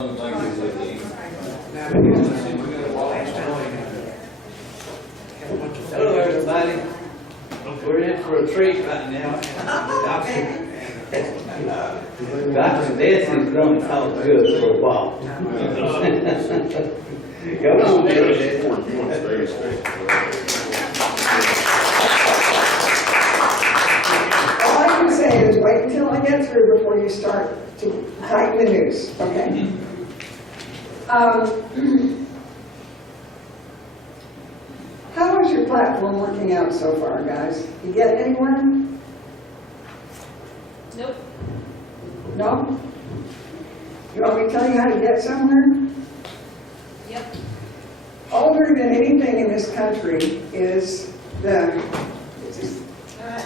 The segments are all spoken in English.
Hello everybody, we're in for a treat right now. Dr. Dessie's going to talk to us for a while. Go on, Dessie. All I can say is wait until I get through before you start to tighten the noose, okay? How is your platform working out so far, guys? You get anywhere? Nope. No? You want me to tell you how to get somewhere? Yep. Older than anything in this country is that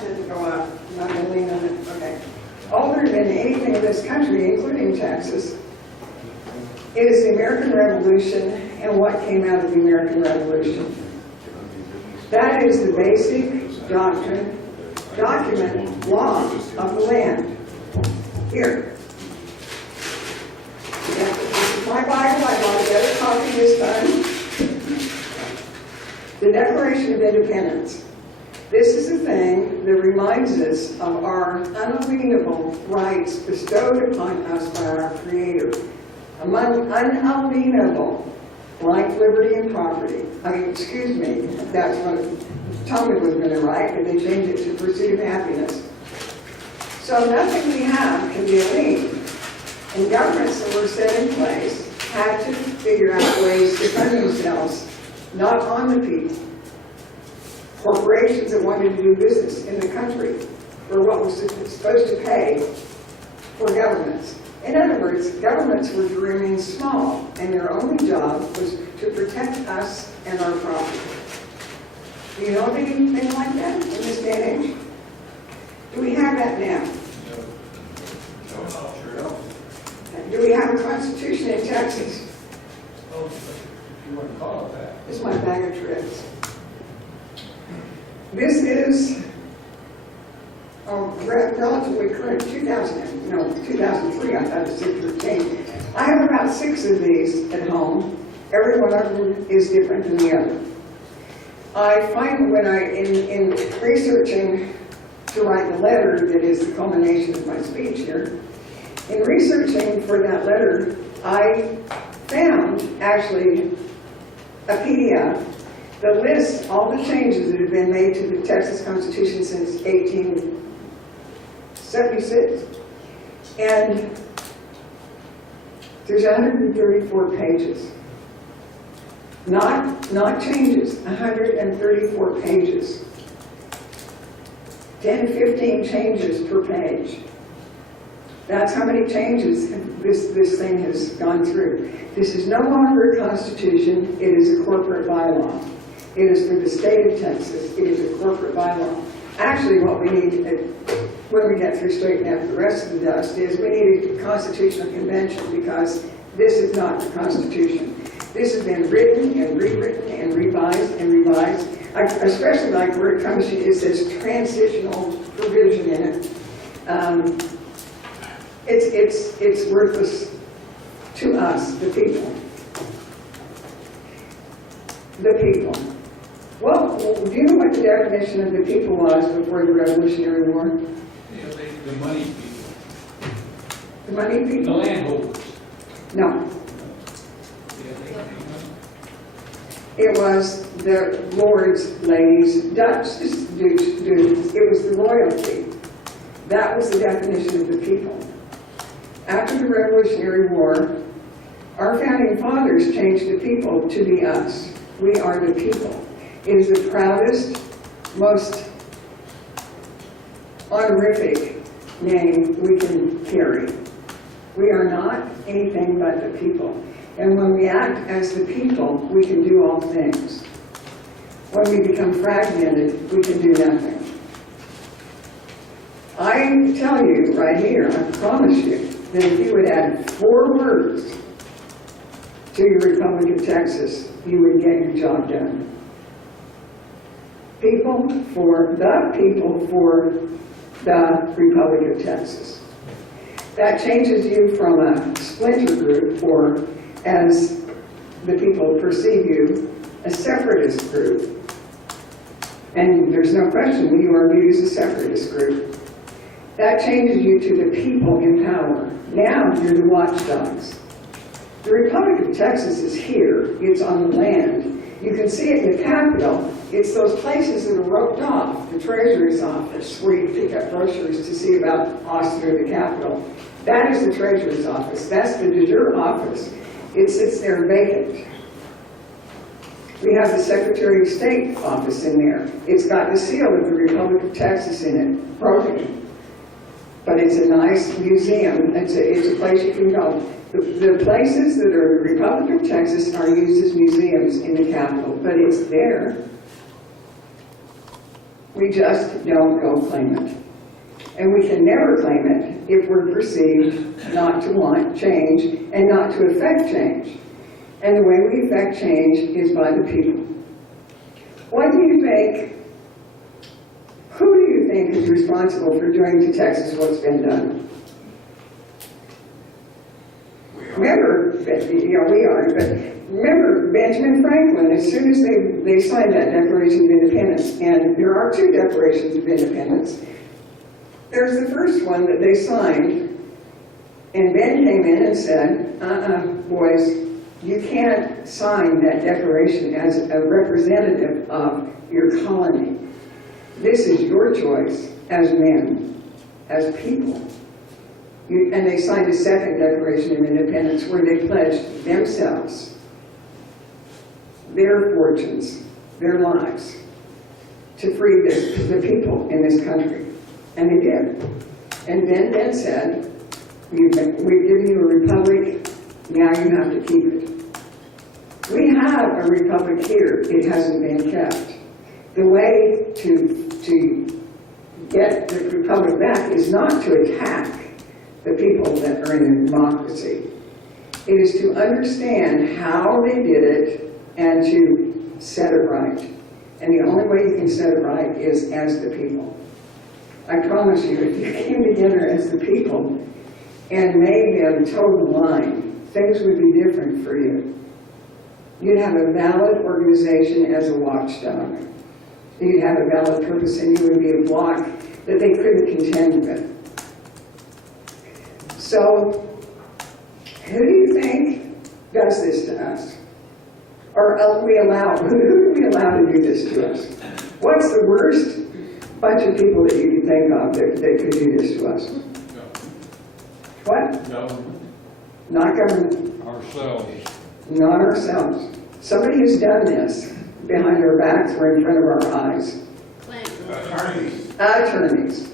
didn't go up. I'm not going to lean on it. Okay. Older than anything in this country, including Texas, is the American Revolution and what came out of the American Revolution. That is the basic document, law of the land. Here. Yeah, this is my Bible. I bought a better copy this time. The Declaration of Independence. This is the thing that reminds us of our unalienable rights bestowed upon us by our Creator. Among unalienable, life, liberty, and property. Excuse me, that's what Tommy was going to write, but they changed it to pursuit of happiness. So nothing we have can be aliened. And governments that were set in place had to figure out ways to fund themselves, not on the people. Corporations that wanted to do business in the country were what was supposed to pay for governments. In other words, governments were to remain small, and their only job was to protect us and our property. Do you know of anything like that in this day and age? Do we have that now? Do we have a constitution in Texas? You want to call it that? It's my bag of tricks. This is relatively current, 2003, I thought it was 2013. I have about 6 of these at home. Every one of them is different than the other. I find when in researching to write the letter that is the culmination of my speech here, in researching for that letter, I found actually a PDF that lists all the changes that have been made to the Texas Constitution since 1876. And there's 134 pages. Not changes, 134 pages. 10 to 15 changes per page. That's how many changes this thing has gone through. This is no longer a constitution, it is a corporate bylaw. It is for the state of Texas, it is a corporate bylaw. Actually, what we need, when we get through straightening out the rest of the dust, is we need a constitutional convention, because this is not the Constitution. This has been written and rewritten and revised and revised. I especially like where it comes to, it says transitional provision in it. It's worthless to us, the people. The people. Well, do you know what the definition of the people was before the Revolutionary War? Yeah, the money people. The money The people? landholders. No. It was the lords, ladies, Dutch dudes. It was the royalty. That was the definition of the people. After the Revolutionary War, our founding fathers changed the people to be us. We are the people. It is the proudest, most honorific name we can carry. We are not anything but the people. And when we act as the people, we can do all things. When we become fragmented, we can do nothing. I tell you right here, I promise you, that if you would add 4 words to your Republic of Texas, you would get your job done. People for the Republic of Texas. That changes you from a splinter group, or as the people perceive you, a separatist group. And there's no question you are viewed as a separatist group. That changes you to the people in power. Now you're the watchdogs. The Republic of Texas is here. It's on the land. You can see it in the Capitol. It's those places that are roped off, the Treasury's office, where you pick up brochures to see about Austin or the Capitol. That is the Treasury's office. That's the de jure office. It sits there vacant. We have the Secretary of State office in there. It's got the seal of the Republic of Texas in it, broken. But it's a nice museum. It's a place you can go. The places that are the Republic of Texas are used as museums in the Capitol, but it's there. We just don't go claim it. And we can never claim it if we're perceived not to want change and not to affect change. And the way we affect change is by the people. What do you think, who do you think is responsible for doing to Texas what's been done? Remember, we are, but remember Benjamin Franklin, as soon as they signed that Declaration of Independence, and there are two Declarations of Independence. There's the first one that they signed, and Ben came in and said, boys, you can't sign that declaration as a representative of your colony. This is your choice as men, as people. And they signed a second Declaration of Independence where they pledged themselves, their fortunes, their lives, to free the people in this country. And they did. And then Ben said, we've given you a republic, now you have to keep it. We have a republic here, it hasn't been kept. The way to get the republic back is not to attack the people that are in a democracy. It is to understand how they did it and to set it right. And the only way you can set it right is as the people. I promise you, if you came together as the people and made them toe the line, things would be different for you. You'd have a valid organization as a watchdog. You'd have a valid purpose, and you would be a block that they couldn't contend with. So, who do you think does this to us? Or who do we allow to do this to us? What's the worst bunch of people that you can think of that could do this to us? No. What? Government. Not government. Ourselves. Not ourselves. Somebody has done this behind our backs or in front of our eyes. Attorneys.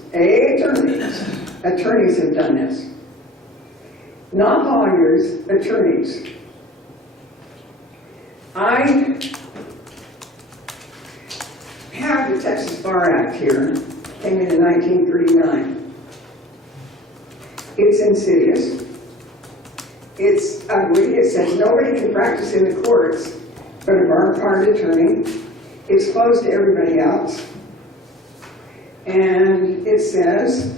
Attorneys have done this. Not lawyers, attorneys. I have the Texas Bar Act here, came in 1939. It's insidious. It's ugly. It says nobody can practice in the courts but a bar-card attorney. It's closed to everybody else. And it says,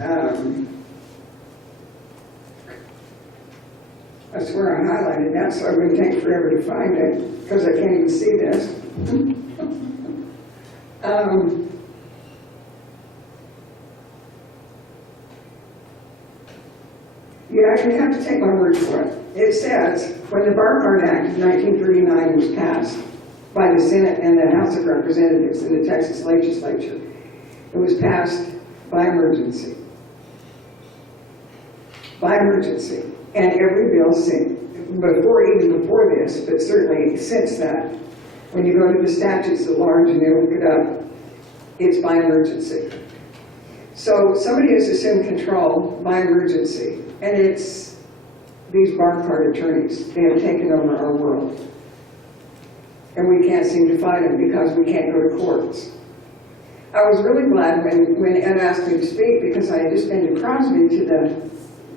I swear I highlighted that, so it wouldn't take forever to find it, because I can't even see this. You actually have to take my word for it. It says, when the Bar Card Act of 1939 was passed by the Senate and the House of Representatives in the Texas legislature, it was passed by emergency. By emergency. And every bill since, even before this, but certainly since that, when you go to the statutes at large and you look it up, it's by emergency. So somebody has assumed control by emergency, and it's these bar card attorneys. They have taken over our world. And we can't seem to fight them because we can't go to courts. I was really glad when Ed asked me to speak, because I had just been to Crosby to the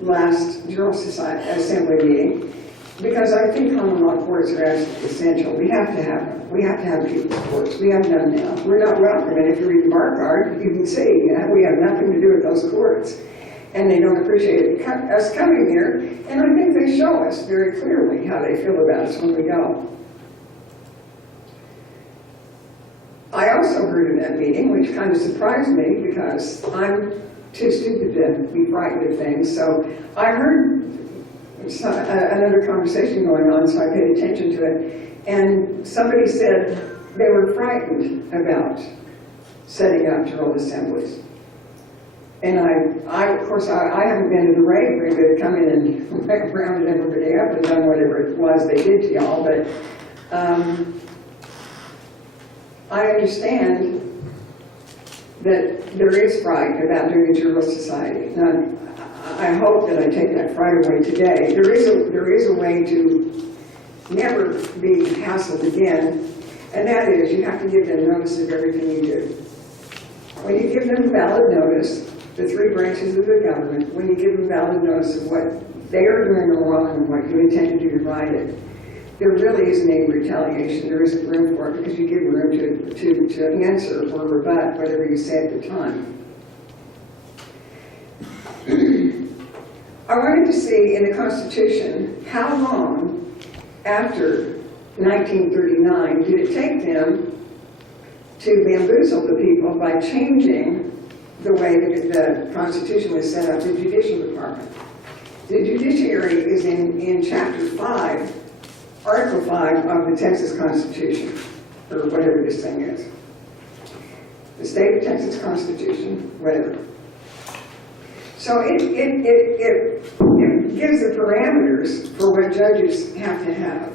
last General Society Assembly meeting, because I think common law courts are absolutely essential. We have to have them. We have to have people's courts. We have none now. We're not welcome. And if you read the bar card, you can see we have nothing to do with those courts. and they don't appreciate us coming here, and I think they show us very clearly how they feel about us when we go. I also heard in that meeting, which kind of surprised me because I'm too stupid to be frightened of things, so I heard another conversation going on, so I paid attention to it, and somebody said they were frightened about setting up drill assemblies. And of course, I haven't been to the raid where they come in and rounded everybody up and done whatever it was they did to y'all, but I understand that there is fright about doing a drill society. Now, I hope that I take that fright away today. There is a way to never be hassled again, and that is you have to give them notice of everything you do. When you give them valid notice, the three branches of the government, when you give them valid notice of what they are doing wrong and what you intend to do to right it, there really isn't any retaliation. There isn't room for it because you give room to answer or rebut whatever you say at the time. I wanted to see in the Constitution how long after 1939 did it take them to bamboozle the people by changing the way that the Constitution was set up, the Judicial Department. The judiciary is in Chapter 5, Article 5 of the Texas Constitution, or whatever this thing is. The State of Texas Constitution, whatever. So it gives the parameters for what judges have to have.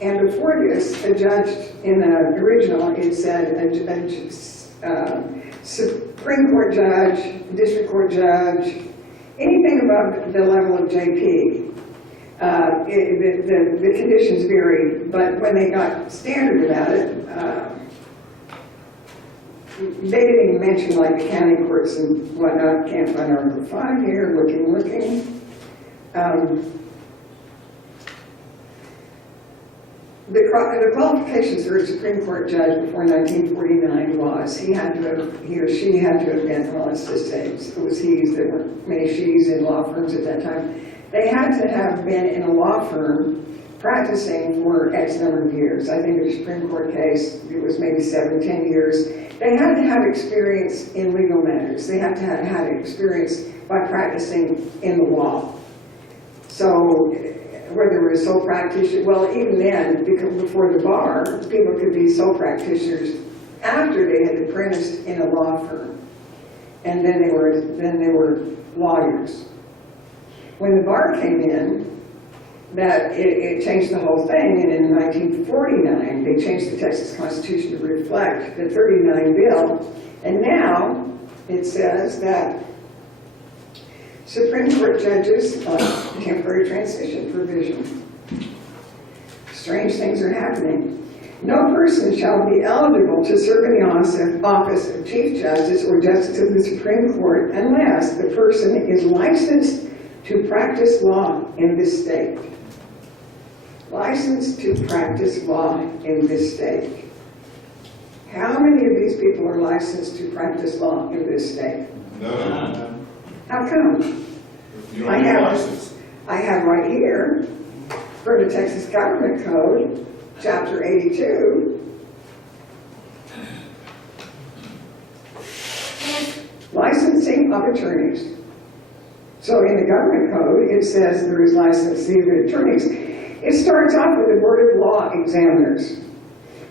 And before this, a judge, in the original, it said a Supreme Court judge, District Court judge, anything above the level of JP. The conditions vary, but when they got standard about it, they didn't even mention like the county courts and whatnot. Can't find Article 5 here, looking. The qualifications for a Supreme Court judge before 1949 was he or she had to have been, well, let's just say it was he's, there weren't many she's in law firms at that time. They had to have been in a law firm practicing for X number of years. I think the Supreme Court case, it was maybe 7, 10 years. They had to have experience in legal matters. They had to have had experience by practicing in the law. So whether it was sole practitioner, well, even then, because before the bar, people could be sole practitioners after they had apprenticed in a law firm, and then they were lawyers. When the bar came in, that it changed the whole thing, and in 1949, they changed the Texas Constitution to reflect the 39 bill, and now it says that Supreme Court judges, temporary transition provision. Strange things are happening. No person shall be eligible to serve in the office of Chief Justice or Justice of the Supreme Court unless the person is licensed to practice law in this state. Licensed to practice law in this state. How many of these people are licensed to practice law in this state? No. How come? You don't need a license. I have right here, for the Texas Government Code, Chapter 82, licensing of attorneys. So in the Government Code, it says there is licensing of attorneys. It starts off with the Board of Law Examiners.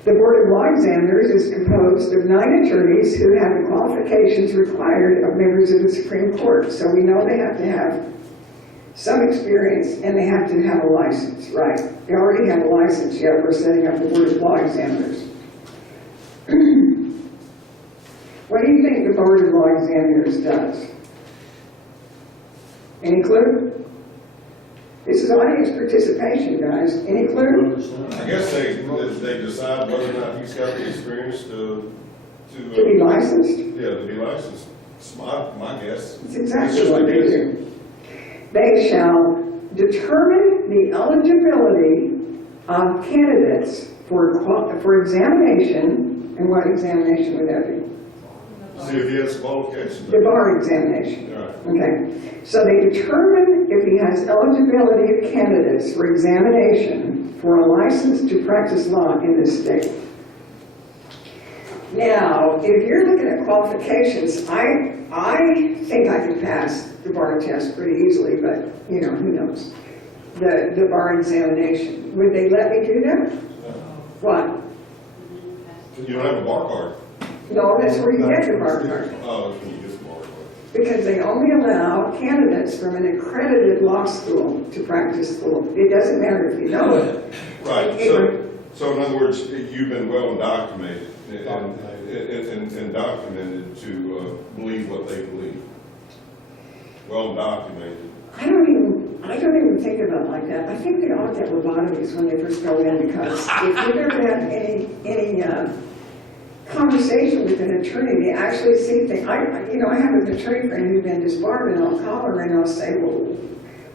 The Board of Law Examiners is composed of 9 attorneys who have the qualifications required of members of the Supreme Court. So we know they have to have some experience and they have to have a license, right? They already have a license, yet we're setting up the Board of Law Examiners. What do you think the Board of Law Examiners does? Any clue? This is audience participation, guys. Any clue? I guess they decide whether or not he's got the experience to be licensed? Yeah, to be licensed. It's my guess. That's exactly what they do. They shall determine the eligibility of candidates for examination. And what examination would that be? See if he has qualifications. The bar examination. All right. Okay, so they determine if he has eligibility of candidates for examination for a license to practice law in this state. Now, if you're looking at qualifications, I think I could pass the bar test pretty easily, but, you know, who knows? The bar examination, would they let me do that? What? You don't have a bar card. No, that's where you get the bar card. Oh, that's when you get the bar card. Because they only allow candidates from an accredited law school to practice law. It doesn't matter if you know it. Right, so in other words, you've been well documented and documented to believe what they believe. Well documented. I don't even think about it like that. I think they all get lobotomies when they first go in, because if you've ever had any conversation with an attorney, they actually see things. I have an attorney friend who's been disbarred, and I'll call her and I'll say, well,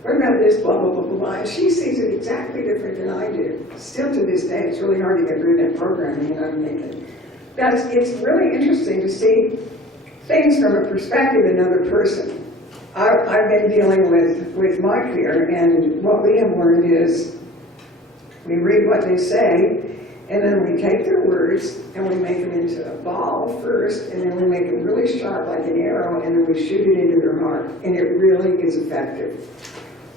what about this, blah, blah, blah, blah, blah. And she sees it exactly different than I do. Still to this day, it's really hard to get through that programming, and I'm thinking, it's really interesting to see things from a perspective of another person. I've been dealing with my fear, and what we have learned is we read what they say, and then we take their words and we make them into a ball first, and then we make them really sharp like an arrow, and then we shoot it into their heart, and it really is effective.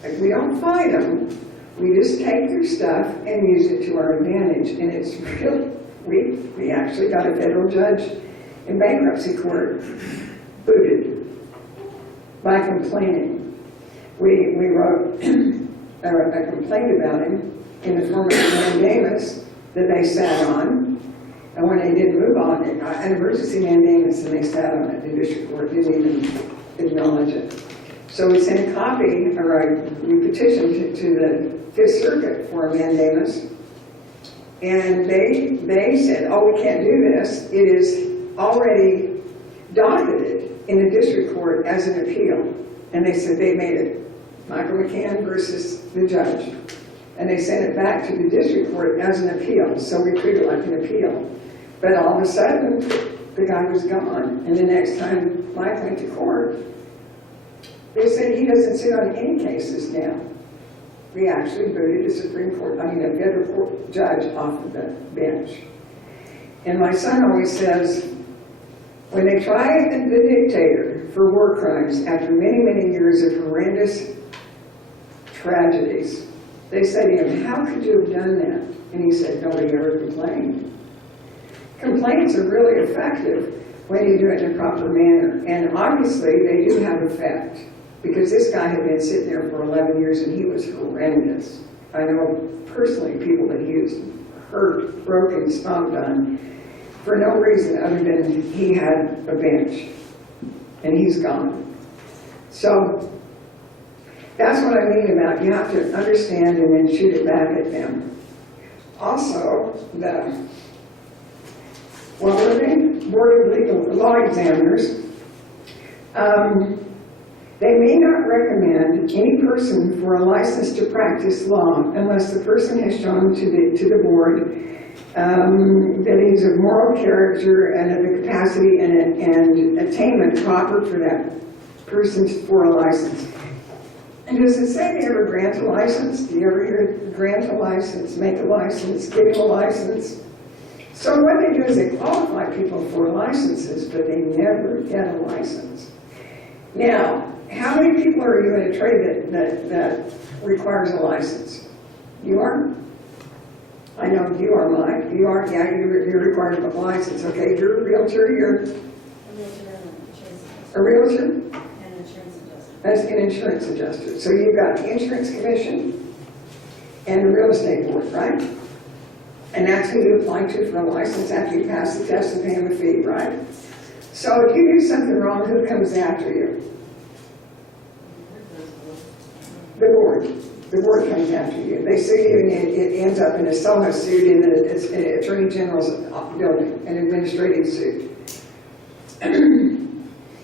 Like, we don't fight them, we just take their stuff and use it to our advantage, and it's really, we actually got a federal judge in bankruptcy court booted by complaining. We wrote a complaint about him in the form of a mandamus that they sat on, and when they did move on it, an emergency mandamus, and they sat on it, the district court didn't even acknowledge it. So we sent a copy, or we petitioned to the Fifth Circuit for a mandamus, and they said, oh, we can't do this. It is already docketed in the district court as an appeal. And they said they made it Michael McCann versus the judge. And they sent it back to the district court as an appeal. So we treat it like an appeal. But all of a sudden, the guy was gone. And the next time Mike went to court, they said he doesn't sit on any cases now. We actually booted a a federal court judge off of the bench. And my son always says, when they try the dictator for war crimes after many, many years of horrendous tragedies, they say to him, how could you have done that? And he said, nobody ever complained. Complaints are really effective when you do it in a proper manner. And obviously, they do have effect, because this guy had been sitting there for 11 years and he was horrendous. I know personally people that he was hurt, broken, stomped on, for no reason other than he had a bench, and he's gone. So that's what I mean about you have to understand and then shoot it back at them. Also, what were they? Board of Legal Law Examiners. They may not recommend any person for a license to practice law unless the person has shown to the board that he's of moral character and of the capacity and attainment proper for that person for a license. And does it say they ever grant a license? Do you ever hear grant a license, make a license, give him a license? So what they do is they qualify people for licenses, but they never get a license. Now, how many people are you in a trade that requires a license? You are? I know you are, Mike. You are, yeah, you're required of a license. Okay, you're a realtor, you're a realtor? And insurance adjuster. That's an insurance adjuster. So you've got the insurance commission and the real estate board, right? And that's who you apply to for a license after you pass the test and pay them a fee, right? So if you do something wrong, who comes after you? The board. The board comes after you. They sue you, and it ends up in a SOMA suit in an Attorney General's building, an administrative suit.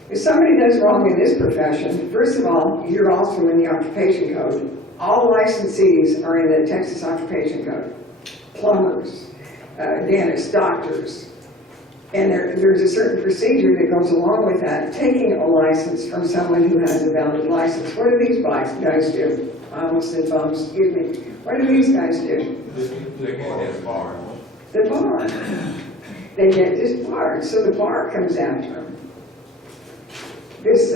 If somebody does wrong in this profession, first of all, you're also in the occupation code. All licensees are in the Texas Occupation Code. Plumbers, dentists, doctors, And there's a certain procedure that goes along with that, taking a license from someone who has a valid license. What do these guys do? I almost said bums, excuse me. What do these guys do? The bar. They get disbarred, so the bar comes after them. This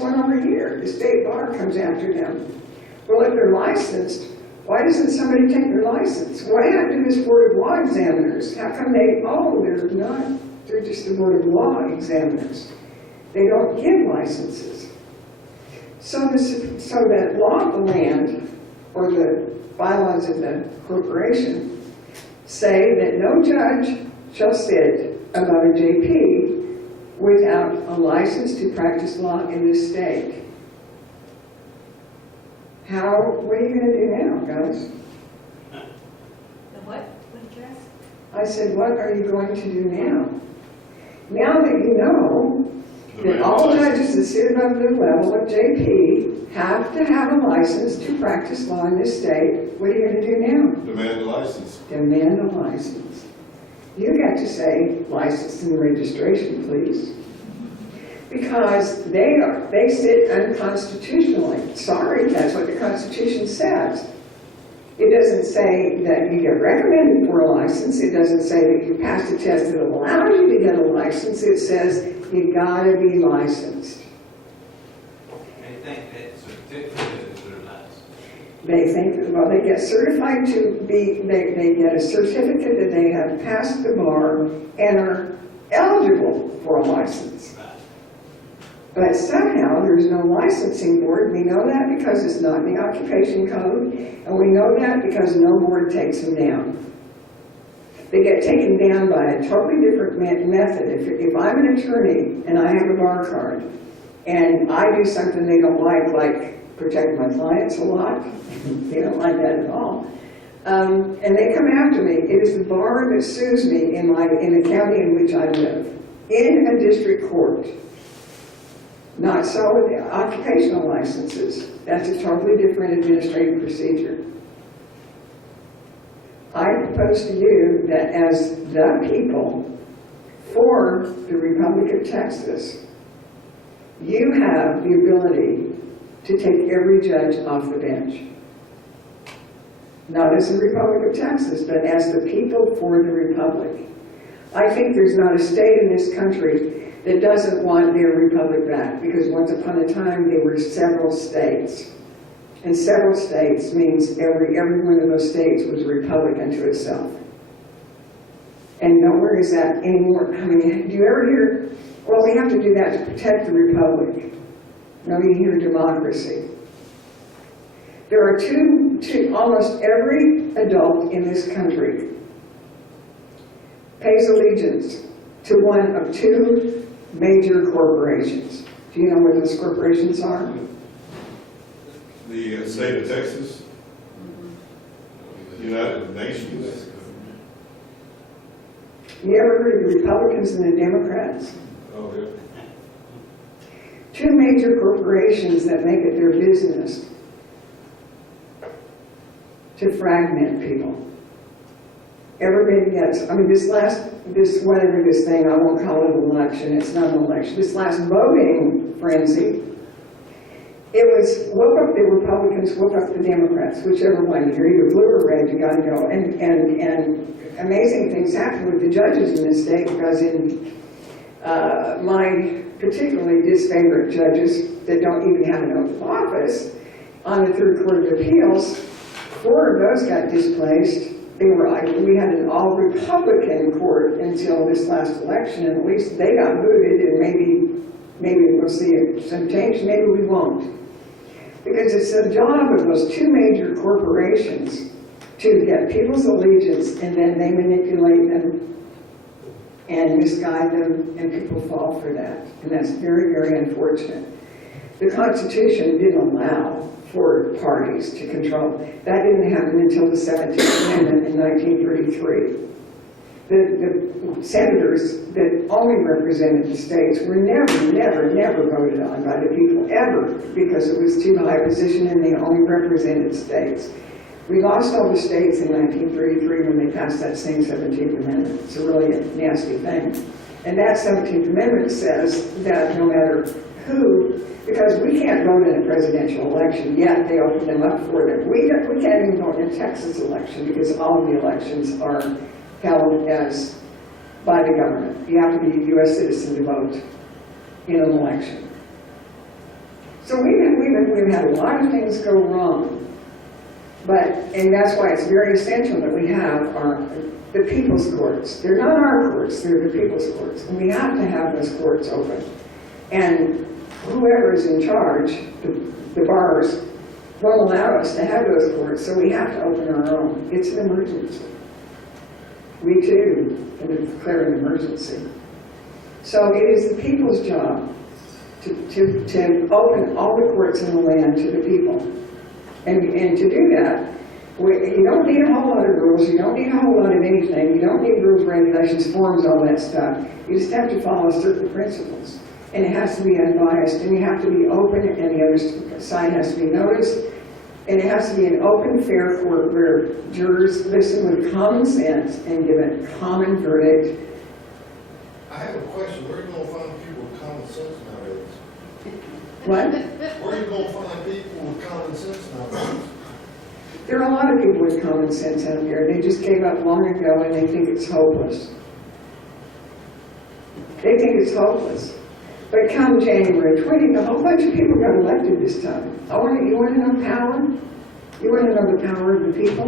one over here, the state bar comes after them. Well, if they're licensed, why doesn't somebody take their license? What happened to this Board of Law examiners? How come they're not, they're just the Board of Law examiners. They don't give licenses. So that law of the land, or the bylaws of the corporation, say that no judge shall sit above a JP without a license to practice law in this state. What are you going to do now, guys? The what? What did you ask? I said, what are you going to do now? Now that you know that all judges that sit above the level of JP have to have a license to practice law in this state, what are you going to do now? Demand a license. Demand a license. You got to say, license and registration, please. Because they sit unconstitutionally. Sorry, that's what the Constitution says. It doesn't say that you get recommended for a license. It doesn't say that you pass a test that allows you to get a license. It says you gotta be licensed. They think that certificate is their license. They think, well, they get certified to be, they get a certificate that they have passed the bar and are eligible for a license. But somehow there's no licensing board. We know that because it's not in the occupation code, and we know that because no board takes them down. They get taken down by a totally different method. If I'm an attorney and I have a bar card, and I do something they don't like protect my clients a lot, they don't like that at all, and they come after me, it is the bar that sues me in the county in which I live, in a district court. Not so with the occupational licenses. That's a totally different administrative procedure. I propose to you that as the people for the Republic of Texas, you have the ability to take every judge off the bench. Not as the Republic of Texas, but as the people for the Republic. I think there's not a state in this country that doesn't want their republic back, because once upon a time they were several states. And several states means every one of those states was a republic unto itself. And nowhere is that anymore. I mean, do you ever hear, well, we have to do that to protect the republic? No, you hear democracy. There are almost every adult in this country pays allegiance to one of two major corporations. Do you know what those corporations are? The state of Texas, United Nations. You ever heard of the Republicans and the Democrats? Oh, yeah. Two major corporations that make it their business to fragment people. Everybody gets, I mean, this thing, I won't call it an election, it's not an election. This last voting frenzy, it was whoop up the Republicans, whoop up the Democrats, whichever one. You're either blue or red, you gotta go. And amazing things happen with the judges in this state, because in my particularly disfavored judges that don't even have an oath of office on the Third Court of Appeals, 4 of those got displaced. We had an all-Republican court until this last election, and at least they got booted, and maybe we'll see some change, maybe we won't. Because it's the job of those two major corporations to get people's allegiance, and then they manipulate them and misguide them, and people fall for that. And that's very, very unfortunate. The Constitution didn't allow for parties to control. That didn't happen until the 17th Amendment in 1933. The senators that only represented the states were never voted on by the people, ever, because it was too high a position and they only represented states. We lost all the states in 1933 when they passed that same 17th Amendment. It's a really nasty thing. And that 17th Amendment says that no matter who, because we can't vote in a presidential election, yet they open them up for them. We can't even vote in a Texas election because all of the elections are held as by the government. You have to be a U.S. citizen to vote in an election. So we've had a lot of things go wrong. And that's why it's very essential that we have the people's courts. They're not our courts, they're the people's courts. And we have to have those courts open. And whoever is in charge, the bars, won't allow us to have those courts, so we have to open our own. It's an emergency. We too can declare an emergency. So it is the people's job to open all the courts in the land to the people. And to do that, you don't need a whole lot of rules, you don't need a whole lot of anything, you don't need rules, regulations, forms, all that stuff. You just have to follow certain principles. And it has to be unbiased, and you have to be open, and the other side has to be noticed. And it has to be an open, fair court where jurors listen with common sense and give a common verdict. I have a question. Where are you going to find people with common sense nowadays? What? Where are you going to find people with common sense nowadays? There are a lot of people with common sense out there. They just gave up long ago and they think it's hopeless. They think it's hopeless. But come January 20th, a whole bunch of people got elected this time. You want to know power? You want to know the power of the people?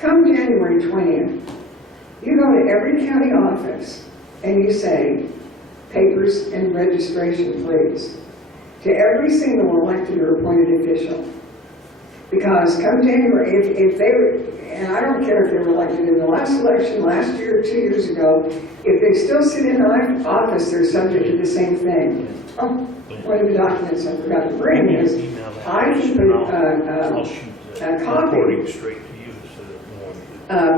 Come January 20th, you go to every county office and you say, papers and registration, please, to every single elected or appointed official. Because come January, if they were, and I don't care if they were elected in the last election, last year, 2 years ago, if they still sit in office, they're subject to the same thing. Oh, one of the documents I forgot to bring is, I keep a copy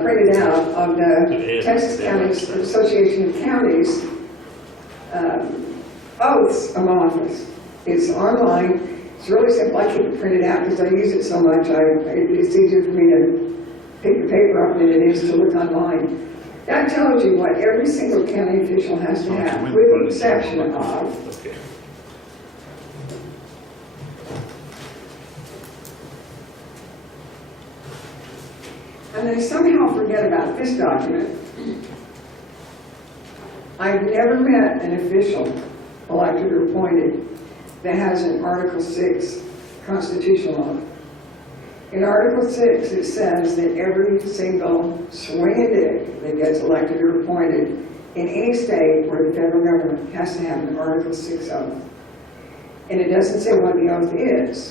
printed out of the Texas Counties Association of Counties oaths of office. It's online. It's really simple. I keep it printed out because I use it so much. It's easier for me to pick the paper up than it is to look online. That tells you what every single county official has to have, with the exception of and they somehow forget about this document. I've never met an official, elected or appointed, that has an Article 6 constitutional oath. In Article 6, it says that every single swinging dick that gets elected or appointed in any state or the federal government has to have an Article 6 oath. And it doesn't say what the oath is.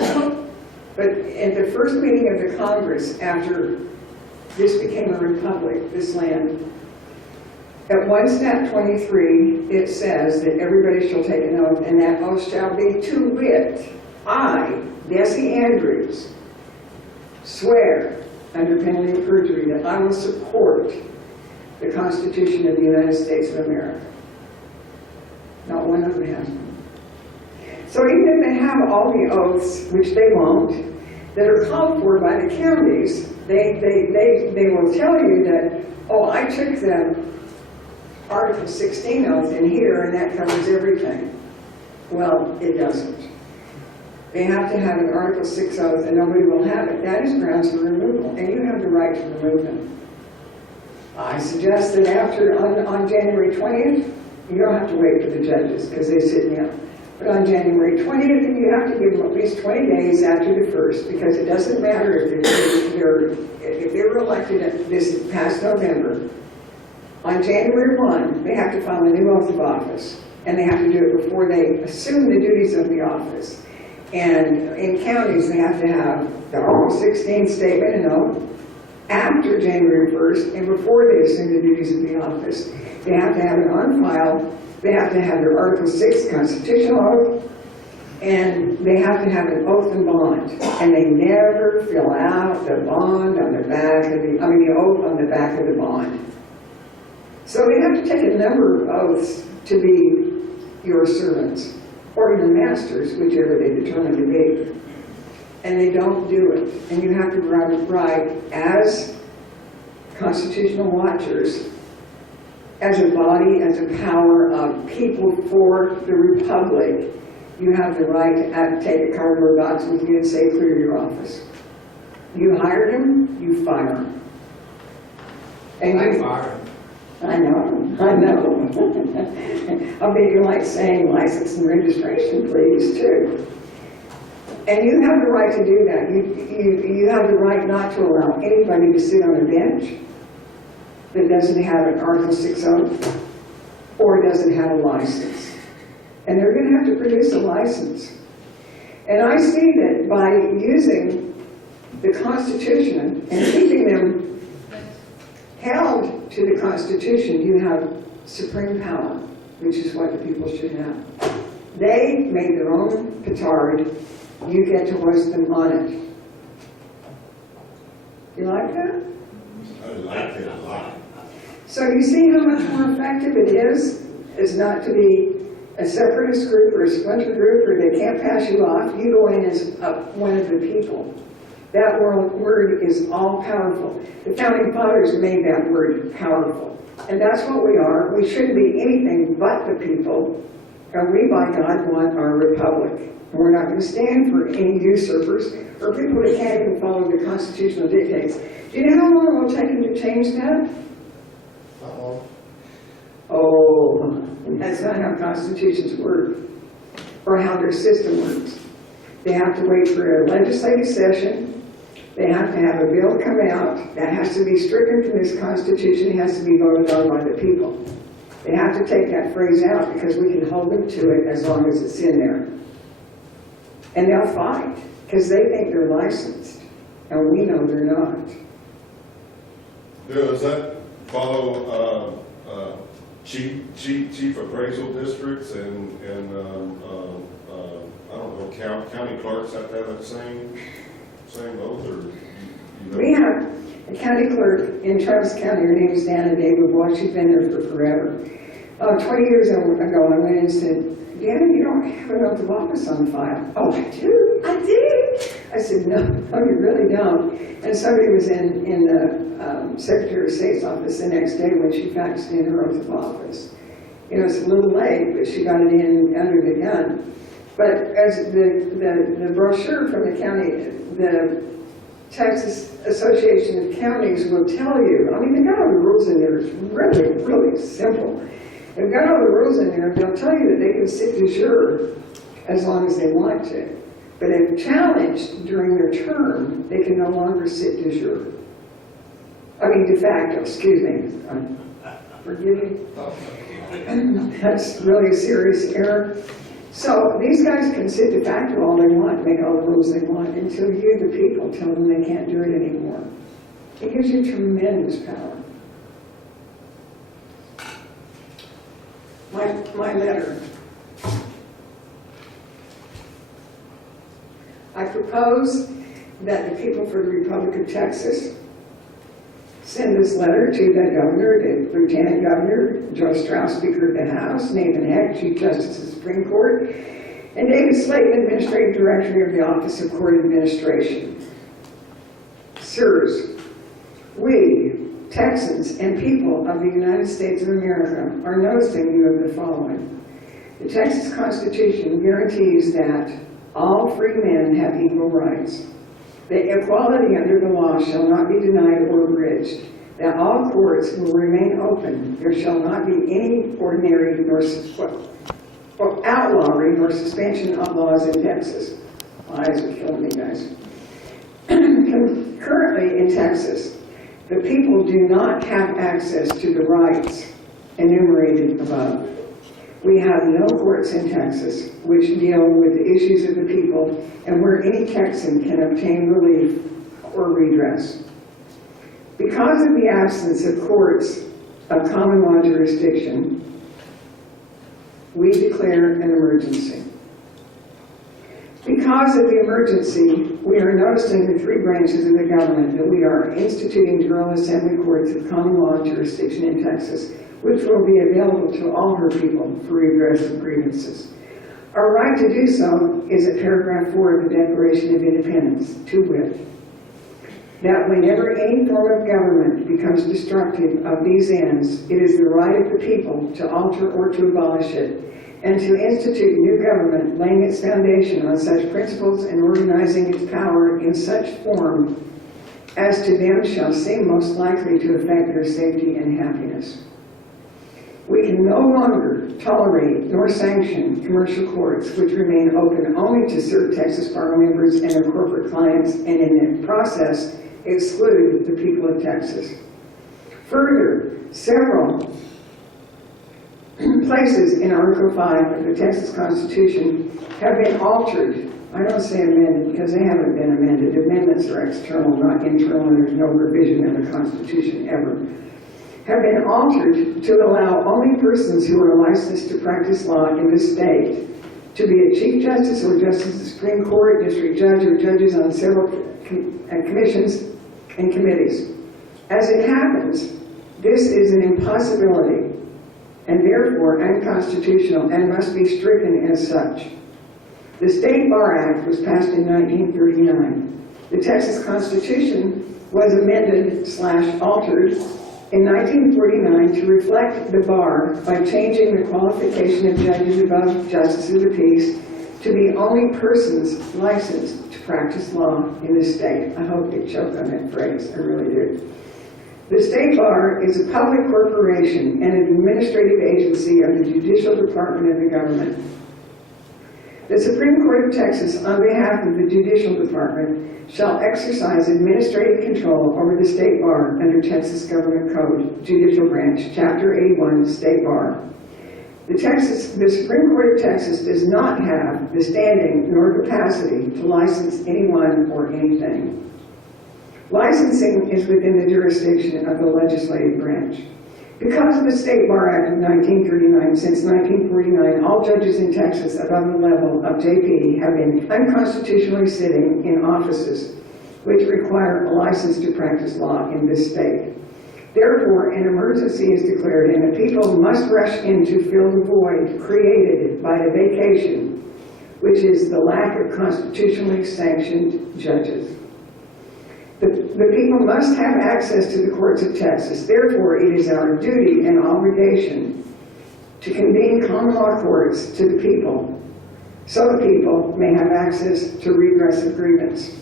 But at the first meeting of the Congress, after this became a republic, this land, at 1 Stat 23, it says that everybody shall take an oath, and that oath shall be to wit, I, Dessie Andrews, swear under penalty of perjury that I will support the Constitution of the United States of America. Not one of them has one. So even if they have all the oaths, which they won't, that are called for by the counties, they will tell you that, oh, I took the Article 16 oath in here and that covers everything. Well, it doesn't. They have to have an Article 6 oath and nobody will have it. That is grounds for removal, and you have the right to remove them. I suggest that on January 20th, you don't have to wait for the judges because they sit down. But on January 20th, you have to give them at least 20 days after the 1st, because it doesn't matter if they were elected this past November. On January 1, they have to file a new oath of office, and they have to do it before they assume the duties of the office. And in counties, they have to have the Article 16 statement and oath after January 1st, and before they assume the duties of the office. They have to have it on file. They have to have their Article 6 constitutional oath, and they have to have an oath and bond. And they never fill out the bond on the back of the oath on the back of the bond. So they have to take a number of oaths to be your servants, or your masters, whichever they determine to be. and they don't do it. And you have to write as constitutional watchers, as a body, as a power of people for the republic, you have the right to take a cardboard box with you and say, clear your office. You hired him, you fire him. And I you, fire him. I know. I bet you like saying license and registration, please, too. And you have the right to do that. You have the right not to allow anybody to sit on a bench that doesn't have an Article 60 or doesn't have a license. And they're going to have to produce a license. And I see that by using the Constitution and keeping them held to the Constitution, you have supreme power, which is what the people should have. They made their own petard. You get to hoist them on it. You like that? I like it a lot. So you see how much more effective it is not to be a separatist group or a splinter group, or they can't pass you off. You go in as one of the people. That word is all powerful. The founding fathers made that word powerful. And that's what we are. We shouldn't be anything but the people. And we, by God, want our republic. And we're not going to stand for any usurpers or people that can't even follow the constitutional dictates. Do you know how long it will take them to change that? Oh, that's not how constitutions work, or how their system works. They have to wait for a legislative session. They have to have a bill come out that has to be stricken from this Constitution. It has to be voted on by the people. They have to take that phrase out because we can hold them to it as long as it's in there. And they'll fight because they think they're licensed, and we know they're not. Does that follow chief appraisal districts and I don't know, county clerks have to have that same oath, or you know? We have a county clerk in Travis County. Her name is Dana David Watt. She's been there for forever. 20 years ago, I went in and said, Dana, you don't have an oath of office on file. Oh, I do? I did. I said, no, you really don't. And somebody was in the Secretary of State's office the next day when she faxed in her oath of office. You know, it's a little late, but she got it in under the gun. But as the brochure from the county, the Texas Association of Counties will tell you, I mean, they've got all the rules in there. It's really, really simple. They've got all the rules in there. They'll tell you that they can sit de jure as long as they want to. But if challenged during their term, they can no longer sit de jure. I mean, de facto, excuse me. Forgive me. That's really a serious error. So these guys can sit de facto all they want, make all the rules they want, until you, the people, tell them they can't do it anymore. It gives you tremendous power. My letter. I propose that the people for the Republic of Texas send this letter to the governor, the lieutenant governor, Joe Strauss, Speaker of the House, Nathan Heck, Chief Justice of the Supreme Court, and David Slayton, Administrative Director of the Office of Court Administration. Sirs, we, Texans and people of the United States of America, are noticing you of the following. The Texas Constitution guarantees that all free men have equal rights, that equality under the law shall not be denied or abridged, that all courts will remain open, there shall not be any ordinary or outlawry nor suspension of laws in Texas. My eyes are killing me, guys. Currently in Texas, the people do not have access to the rights enumerated above. We have no courts in Texas which deal with the issues of the people and where any Texan can obtain relief or redress. Because of the absence of courts of common law jurisdiction, we declare an emergency. Because of the emergency, we are noticing the three branches of the government that we are instituting General Assembly courts of common law jurisdiction in Texas, which will be available to all her people for redress of grievances. Our right to do so is at paragraph 4 of the Declaration of Independence, to wit, that whenever any form of government becomes destructive of these ends, it is the right of the people to alter or to abolish it, and to institute new government, laying its foundation on such principles and organizing its power in such form as to them shall seem most likely to affect their safety and happiness. We can no longer tolerate nor sanction commercial courts which remain open only to serve Texas bar members and their corporate clients, and in the process exclude the people of Texas. Further, several places in Article 5 of the Texas Constitution have been altered. I don't say amended because they haven't been amended. Amendments are external, not internal, and there's no revision in the Constitution ever. Have been altered to allow only persons who are licensed to practice law in the state to be a Chief Justice or Justice of the Supreme Court, District Judge, or judges on several commissions and committees. As it happens, this is an impossibility and therefore unconstitutional and must be stricken as such. The State Bar Act was passed in 1939. The Texas Constitution was amended/altered in 1949 to reflect the bar by changing the qualification of judges above justices of the peace to be only persons licensed to practice law in the state. I hope they choke on that phrase, I really do. The State Bar is a public corporation and an administrative agency of the Judicial Department of the government. The Supreme Court of Texas, on behalf of the Judicial Department, shall exercise administrative control over the State Bar under Texas Government Code, Judicial Branch, Chapter 81, State Bar. The Supreme Court of Texas does not have the standing nor capacity to license anyone or anything. Licensing is within the jurisdiction of the legislative branch. Because of the State Bar Act of 1939, since 1949, all judges in Texas above the level of JP have been unconstitutionally sitting in offices which require a license to practice law in this state. Therefore, an emergency is declared and the people must rush in to fill the void created by the vacation, which is the lack of constitutionally sanctioned judges. The people must have access to the courts of Texas. Therefore, it is our duty and obligation to convene common law courts to the people, so the people may have access to redress of grievance.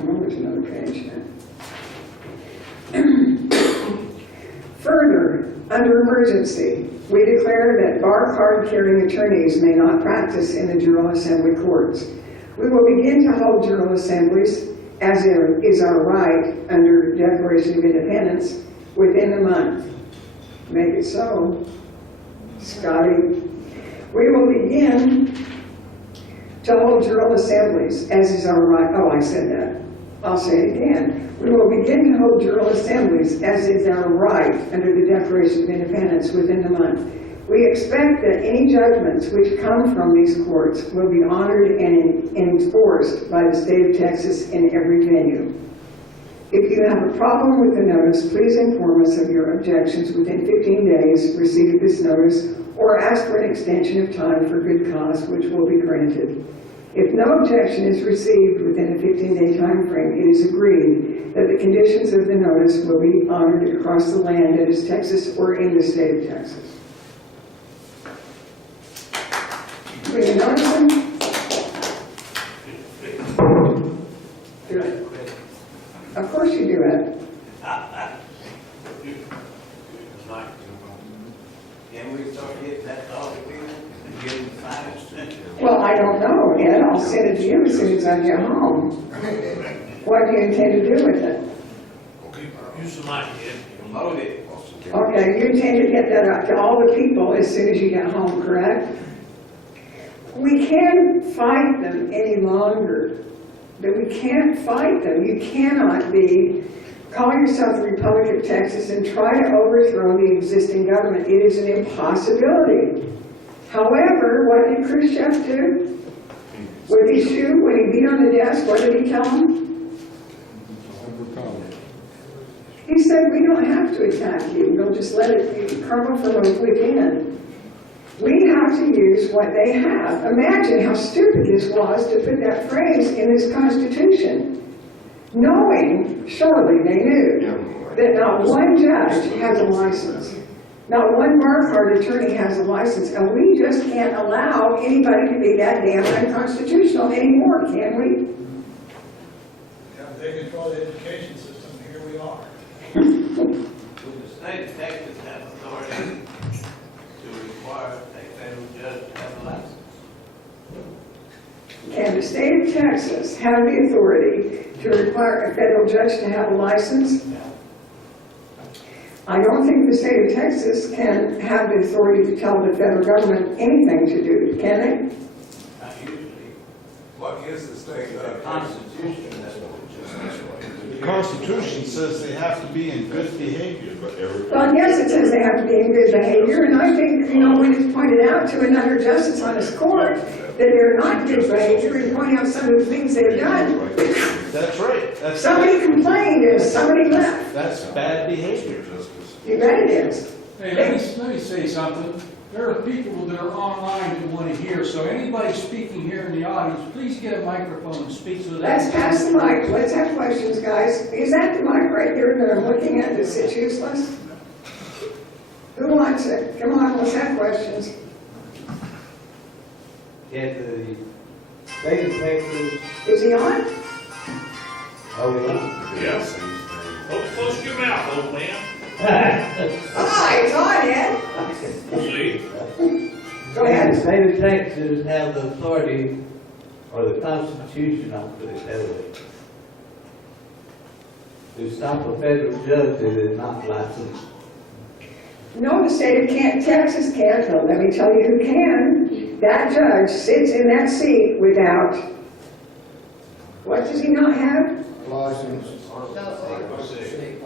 Oh, there's another page there. Further, under emergency, we declare that bar card carrying attorneys may not practice in the General Assembly courts. We will begin to hold General Assemblies, as is our right under Declaration of Independence, within the month. Make it so, Scotty. We will begin to hold General Assemblies, as is our right. Oh, I said that. I'll say it again. We will begin to hold General Assemblies, as is our right under the Declaration of Independence, within the month. We expect that any judgments which come from these courts will be honored and enforced by the state of Texas in every venue. If you have a problem with the notice, please inform us of your objections within 15 days receipt of this notice, or ask for an extension of time for good cause, which will be granted. If no objection is received within a 15-day time frame, it is agreed that the conditions of the notice will be honored across the land, that is Texas or in the state of Texas. Do you notice them? Do it. Of course you do it. Can we start getting that dog again and getting fines? Well, I don't know, Ed. I'll send it to you as soon as I get home. What do you intend to do with it? Okay, use the mic, Ed. Load it. Okay, you intend to get that out to all the people as soon as you get home, correct? We can't fight them any longer. But we can't fight them. You cannot call yourself the Republic of Texas and try to overthrow the existing government. It is an impossibility. However, what did Khrushchev do? With his shoe, when he beat on the desk, what did he tell him? He He said, we don't have to attack you, we'll just let it crumble from within. We have to use what they have. Imagine how stupid this was to put that phrase in this Constitution. Knowing, surely they knew, that not one judge has a license. Not one bar card attorney has a license, and we just can't allow anybody to be that damn unconstitutional anymore, can we? Yeah, they control the education system, here we are. Would the state of Texas have authority to require a federal judge to have a license? Can the state of Texas have the authority to require a federal judge to have a license? I don't think the state of Texas can have the authority to tell the federal government anything to do, can they? Not usually. What is the state The of Constitution, that's what The Constitution says they have to be in good behavior, but Well, yes, it says they have to be in good behavior, and I think, when it's pointed out to another justice on his court that they're not good behavior and point out some of the things they've done, that's right. somebody complained and somebody left. That's bad behavior. You bet it is. Hey, let me say something. There are people that are online who want to hear, so anybody speaking here in the audience, please get a microphone and speak so that. Let's pass the mic. Let's have questions, guys. Is that the mic right there that I'm looking at that's useless? Who wants it? Come on, let's have questions. Can the state of Texas, Is he on? Yes. Close your mouth, old man. Ah, it's on, Ed. See? Go can the ahead. state of Texas have the authority, or the Constitution, I'll put it that way, to stop a federal judge that is not licensed? No, the state of Texas can't, but let me tell you who can. That judge sits in that seat without, what does he not have? License.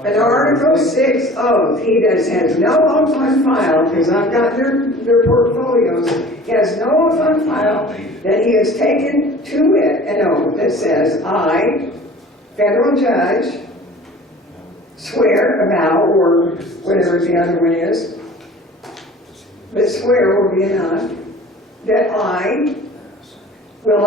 An Article 6 oath. He has no oath on file, because I've got their portfolios. He has no oath on file that he has taken to it an oath that says, I, federal judge, swear about, or whatever the other one is, but swear will be enough, that I will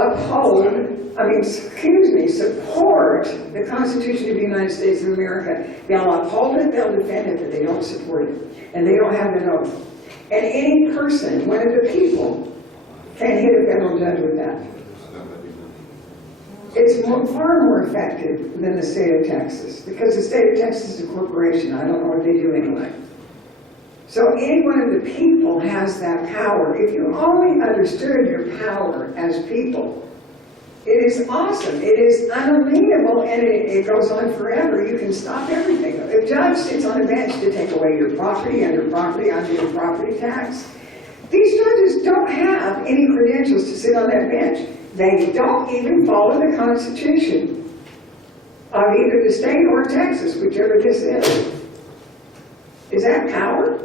support the Constitution of the United States of America. They'll uphold it, they'll defend it, but they don't support it. And they don't have an oath. And any person, one of the people, can hit a federal judge with that. It's far more effective than the state of Texas, because the state of Texas is a corporation. I don't know what they do anyway. So any one of the people has that power. If you only understood your power as people, it is awesome. It is unalienable, and it goes on forever. You can stop everything. A judge sits on a bench to take away your property and your property under your property tax. These judges don't have any credentials to sit on that bench. They don't even follow the Constitution of either the state or Texas, whichever this is. Is that power?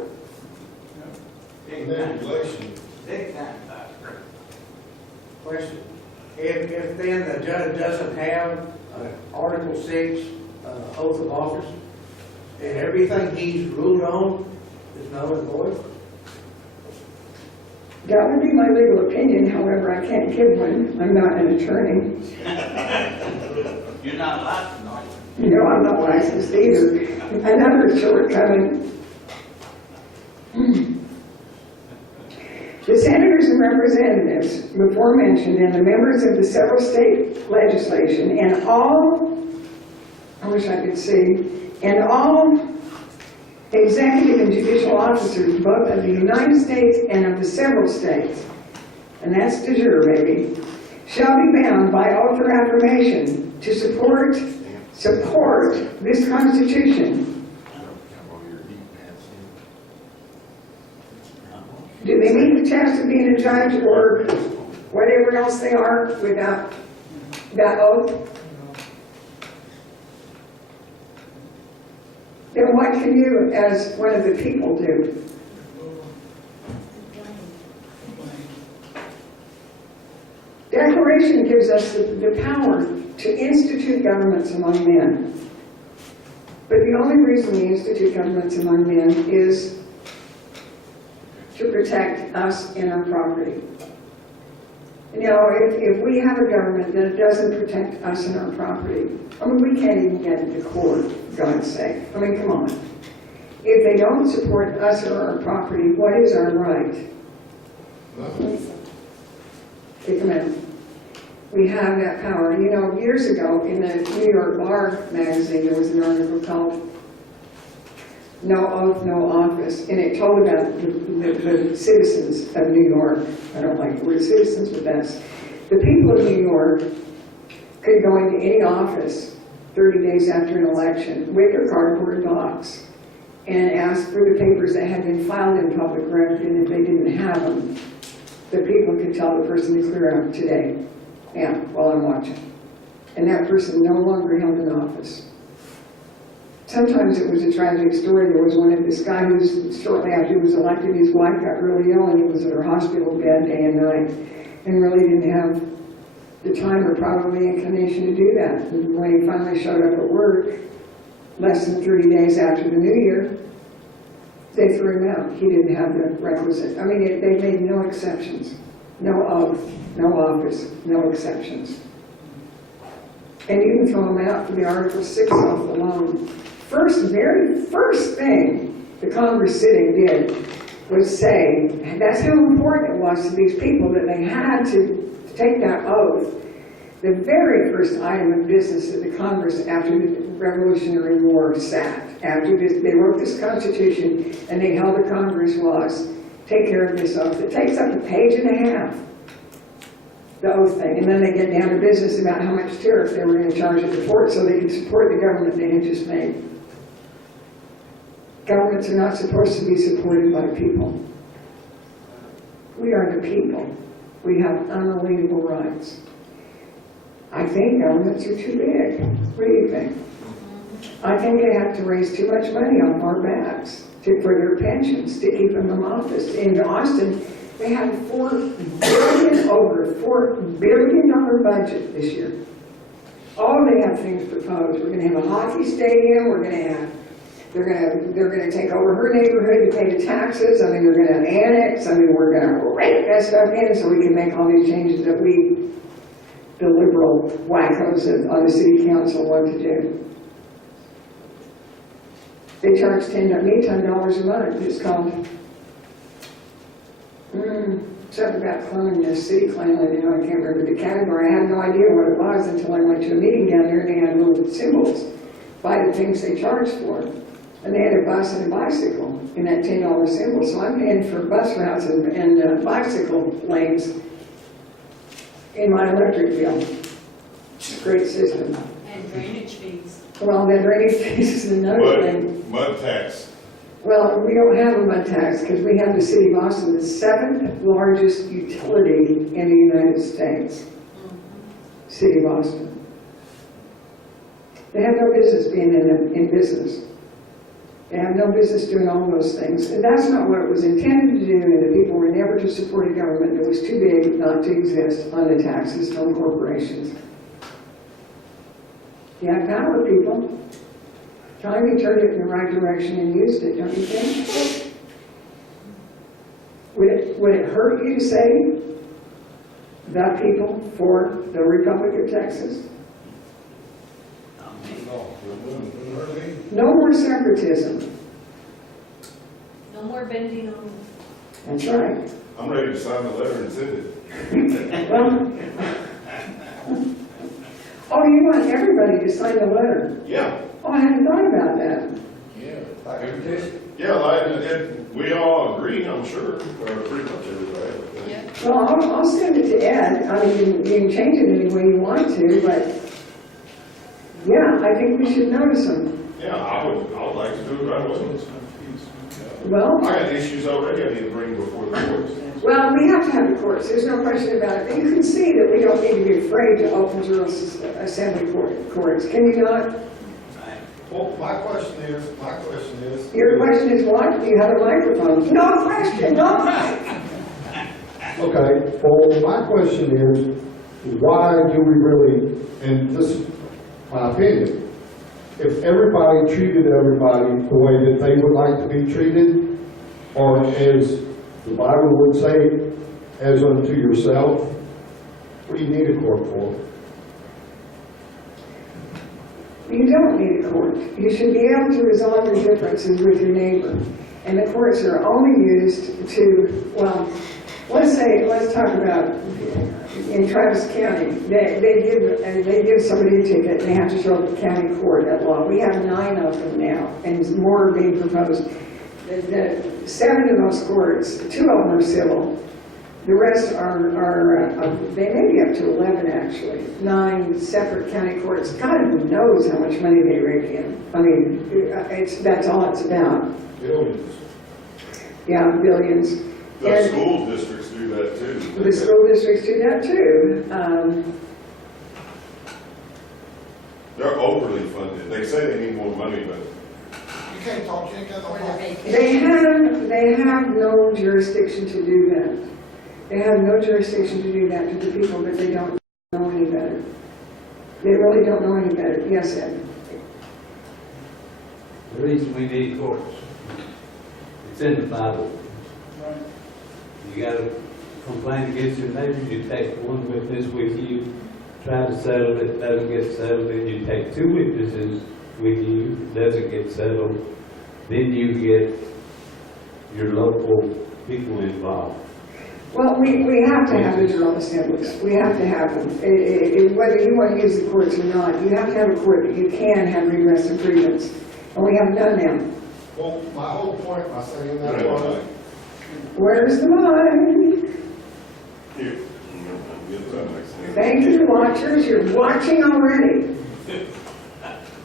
Manipulation. Big time power. Question. If then the judge doesn't have Article 6 oath of office, and everything he's ruled on is null and void? That would be my legal opinion, however, I can't give one. I'm not an attorney. You're not licensed, are you? You know, I'm not licensed either. Another shortcoming. The senators and representatives before mentioned and the members of the several state legislation and all, I wish I could see, and all executive and judicial officers both of the United States and of the several states, and that's de jure, baby, shall be bound by oath or affirmation to support this Constitution. Do they meet the test of being a judge or whatever else they are without that oath? Then what can you, as one of the people, do? Declaration gives us the power to institute governments among men. But the only reason we institute governments among men is to protect us and our property. You know, if we have a government that doesn't protect us and our property, I mean, we can't even get into court, for God's sake. I mean, come on. If they don't support us or our property, what is our right? Kick them out. We have that power. You know, years ago in the New York Bar magazine, there was an article called No Oath, No Office, and it told about the citizens of New York. I don't like the word citizens, but that's the people of New York could go into any office 30 days after an election with their cardboard box and ask for the papers that had been filed in public record, and if they didn't have them, the people could tell the person to clear out today. Yeah, while I'm watching. And that person no longer held an office. Sometimes it was a tragic story. There was one of this guy who, shortly after he was elected, his wife got really ill and he was in her hospital bed day and night and really didn't have the time or probably inclination to do that. And when he finally showed up at work, less than 30 days after the new year, they threw him out. He didn't have the requisite. I mean, they made no exceptions. No oath, no office, no exceptions. And you can throw them out for the Article 6 oath alone. Very first thing the Congress sitting did was say, and that's how important it was to these people that they had to take that oath. The very first item of business that the Congress, after the Revolutionary War, sat. After this, they wrote this Constitution and they held the Congress was, take care of this oath. It takes up a page and a half, the oath thing. And then they get down to business about how much tariff they were going to charge at the port so they could support the government they had just made. Governments are not supposed to be supported by people. We are the people. We have unalienable rights. I think governments are too big. What do you think? I think they have to raise too much money on our backs for their pensions to keep them in office. In Austin, they have over $4 billion budget this year. Oh, they have things proposed. We're going to have a hockey stadium. They're going to take over her neighborhood to pay the taxes. I mean, they're going to annex. I mean, we're going to rake that stuff in so we can make all these changes that we, the liberal wackos on the city council, want to do. They charge $10 a month. It's called something about cleanliness, city cleanliness. I can't remember the category. I had no idea what it was until I went to a meeting down there and they had little symbols by the things they charged for. And they had a bus and a bicycle in that $10 symbol. So I'm paying for bus routes and bicycle lanes in my electric bill. Great system. And drainage fees. Well, the drainage fees is another thing. Mud tax. Well, we don't have a mud tax because we have the city of Austin, the 7th largest utility in the United States. City of Austin. They have no business being in business. They have no business doing all those things. And that's not what it was intended to do, and the people were never to support a government that was too big not to exist on the taxes from corporations. You have power, people. Time you turned it in the right direction and used it, don't you think? Would it hurt you to say the people for the Republic of Texas? No more separatism. No more bending over. That's right. I'm ready to sign the letter and send it. Well, oh, you want everybody to sign the letter? Yeah. Oh, I hadn't thought about that. Yeah, we all agree, I'm sure, or pretty much everybody. Yeah. Well, I'll send it to Ed. I mean, you can change it any way you want to, but yeah, I think we should notice them. Yeah, I would like to do it right away. Well, I got issues already I need to bring before the courts. well, we have to have the courts. There's no question about it. But you can see that we don't need to be afraid to open General Assembly courts. Can you not? Well, my question is. Your question is what? Do you have a microphone? No question, no mic. Okay, well, my question is, why do we really, and this is my opinion, if everybody treated everybody the way that they would like to be treated, or as the Bible would say, as unto yourself, what do you need a court for? You don't need a court. You should be able to resolve your differences with your neighbor. And the courts are only used to, well, let's talk about in Travis County. They give somebody a ticket and they have to show up at county court at law. We have 9 of them now, and more are being proposed. The 7 of those courts, 2 of them are civil. The rest are they may be up to 11 actually. 9 separate county courts. God knows how much money they rake in. I mean, that's all it's about. Billions. Yeah, billions. The And school districts do that too. the school districts do that too. They're overly funded. They say they need more money, but You can't talk, you ain't got no Or their money. vacation. They have no jurisdiction to do that. They have no jurisdiction to do that to the people, but they don't know any better. They really don't know any better. Yes, Ed? The reason we need courts, it's in the Bible. Right. You gotta complain against your neighbor, you take one witness with you, try to settle it, doesn't get settled, then you take 2 witnesses with you, doesn't get settled, then you get your local people involved. Well, we have to have the general assemblies. We have to have them. Whether you want to use the courts or not, you have to have a court that you can have redress of grievance. And we haven't done them. Well, my whole point by saying that was, Where's the money? here. Get that next thing. Thank you, watchers. You're watching already.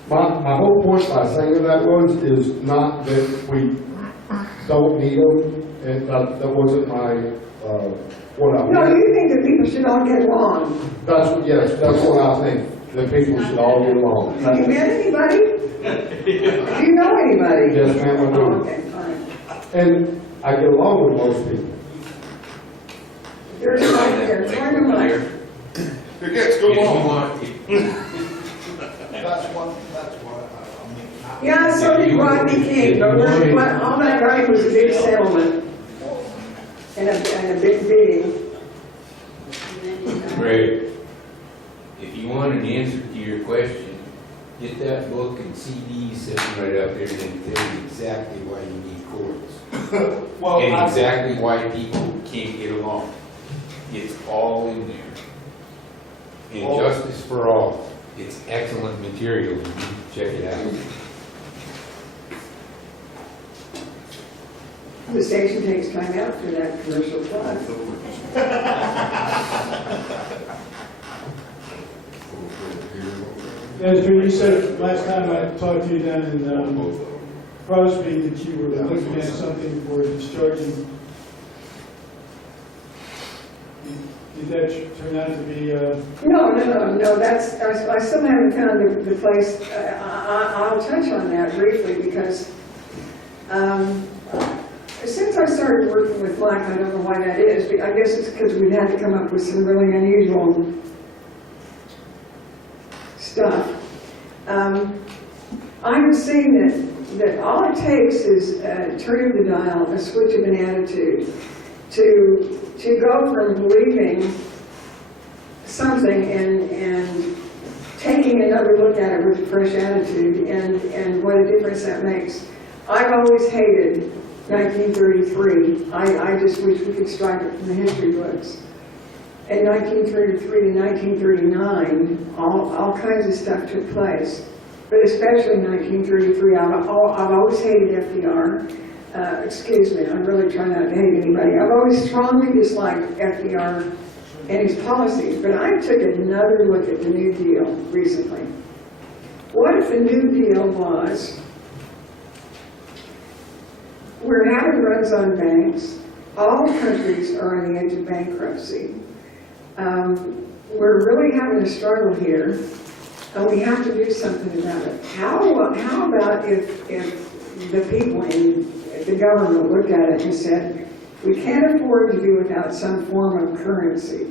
My whole point by saying that is not that we don't need them, and that wasn't my, what I No, meant. you think that people should all get along. That's what I think, that people should all get along. Have you met anybody? Do you know anybody? Yes, ma'am, I do. Oh, okay, all right. And I get along with most people. There's right there. Turn them right. It gets go on. that's what I mean. Yeah, so did Rodney King, but all that right was a big settlement and a big bidding. Greg, if you want an answer to your question, get that book and CD sitting right up there and tell you exactly why you need courts. Well, And exactly why people can't get along. It's all in there. And Justice for All. It's excellent material. You need to check it out. The station takes time out for that commercial plug. Dessie, you said last time I talked to you down in Crosby that you were looking at something for discharging. Did that turn out to be, No, that's, I still haven't found the place. I'll touch on that briefly because since I started working with Black, I don't know why that is, but I guess it's because we've had to come up with some really unusual stuff. I'm saying that all it takes is turning the dial, a switch of an attitude, to go from believing something and taking another look at it with a fresh attitude and what a difference that makes. I've always hated 1933. I just wish we could strike it from the history books. In 1933 to 1939, all kinds of stuff took place. But especially in 1933, I've always hated FDR. Excuse me, I'm really trying not to hate anybody. I've always strongly disliked FDR and his policies, but I took another look at the New Deal recently. What if the New Deal was, we're having runs on banks, all countries are on the edge of bankruptcy. We're really having a struggle here, and we have to do something about it. How about if the people in the government looked at it and said, we can't afford to do without some form of currency.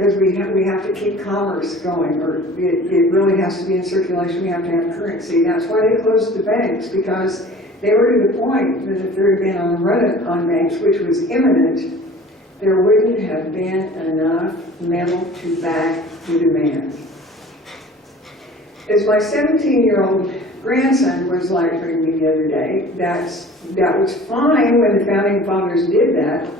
because we have to keep commerce going, or it really has to be in circulation, we have to have currency. That's why they closed the banks, because they were to the point that if there had been a run on banks, which was imminent, there wouldn't have been enough metal to back the demand. As my 17-year-old grandson was lecturing me the other day, that was fine when the founding fathers did that,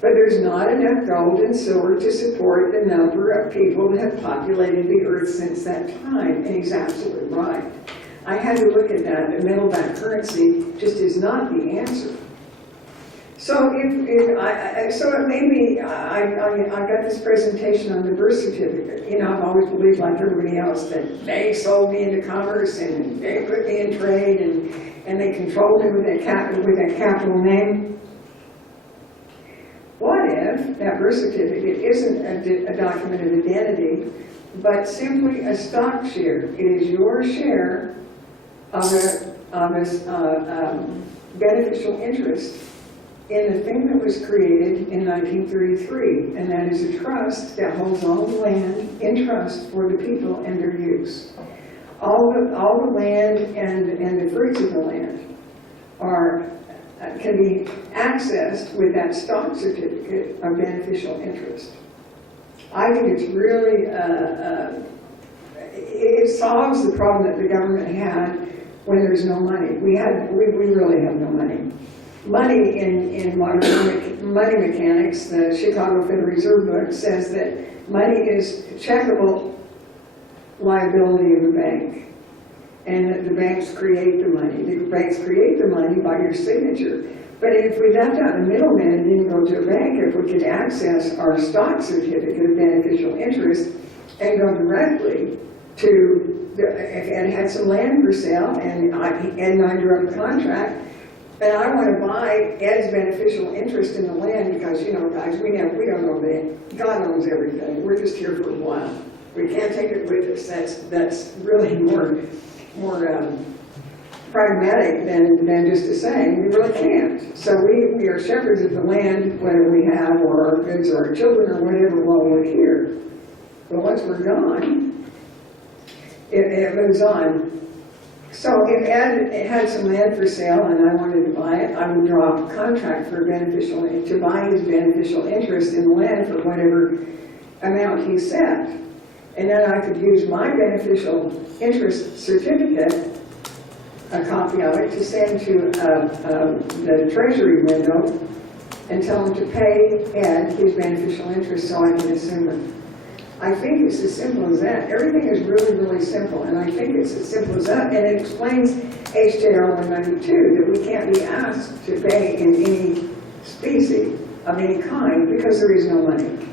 but there's not enough gold and silver to support the number of people that have populated the earth since that time, and he's absolutely right. I had to look at that, the metal-backed currency just is not the answer. So so it made me, I got this presentation on the birth certificate. You know, I've always believed, like everybody else, that they sold me into commerce and they put me in trade and they controlled me with that capital name. What if that birth certificate isn't a document of identity, but simply a stock share? It is your share of a beneficial interest in the thing that was created in 1933, and that is a trust that holds all the land in trust for the people and their use. All the land and the fruits of the land can be accessed with that stock certificate of beneficial interest. I think it's really, it solves the problem that the government had when there's no money. We really have no money. Money in modern money mechanics, the Chicago Federal Reserve book says that money is checkable liability of a bank, and that the banks create the money. The banks create the money by your signature. But if we left out the middleman and didn't go to a bank, if we could access our stock certificate of beneficial interest and go directly to, and had some land for sale, and Ed and I drew up a contract, and I want to buy Ed's beneficial interest in the land because, you know, guys, we don't know that. God owns everything. We're just here for a while. We can't take it with us. That's really more pragmatic than just a saying. We really can't. So we are shepherds of the land, whether we have or our goods or our children or whatever while we're here. But once we're gone, it moves on. So if Ed had some land for sale and I wanted to buy it, I would draw up a contract for to buy his beneficial interest in the land for whatever amount he set. And then I could use my beneficial interest certificate, a copy of it, to send to the treasury window and tell him to pay Ed his beneficial interest so I can assume it. I think it's as simple as that. Everything is really, really simple, and I think it's as simple as that, and it explains HJR 192, that we can't be asked to pay in any specie of any kind because there is no money.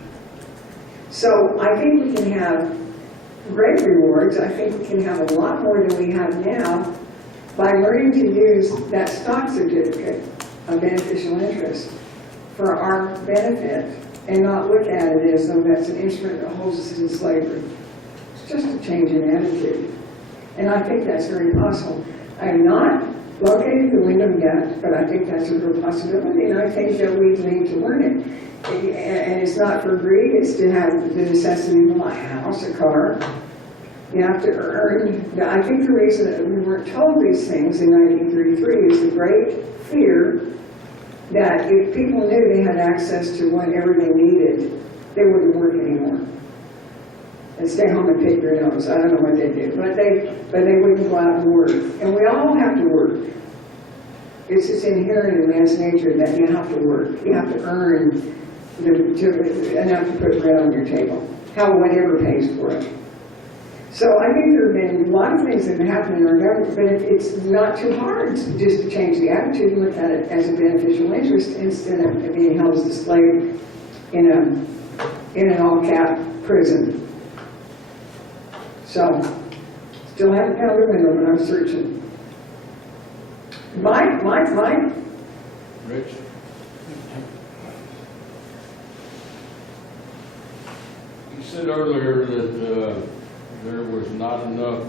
So I think we can have great rewards. I think we can have a lot more than we have now by learning to use that stock certificate of beneficial interest for our benefit, and not look at it as though that's an instrument that holds us in slavery. It's just a change in attitude. And I think that's very possible. I have not located the window yet, but I think that's a real possibility, and I think that we need to learn it. And it's not for greed, it's to have the necessity to buy a house, a car. You have to earn. I think the reason that we weren't told these things in 1933 is the great fear that if people knew they had access to whatever they needed, they wouldn't work anymore. And stay home and pick their nose. I don't know what they do, but they wouldn't go out and work. And we all have to work. It's just inherent in man's nature that you have to work. You have to earn enough to put bread on your table. Whatever pays for it. So I think there have been a lot of things that have happened in our government, but it's not too hard just to change the attitude and look at it as a beneficial interest instead of being held as a slave in an all-cap prison. So, still haven't found a window, but I'm searching. Mike? Rich? You said earlier that there was not enough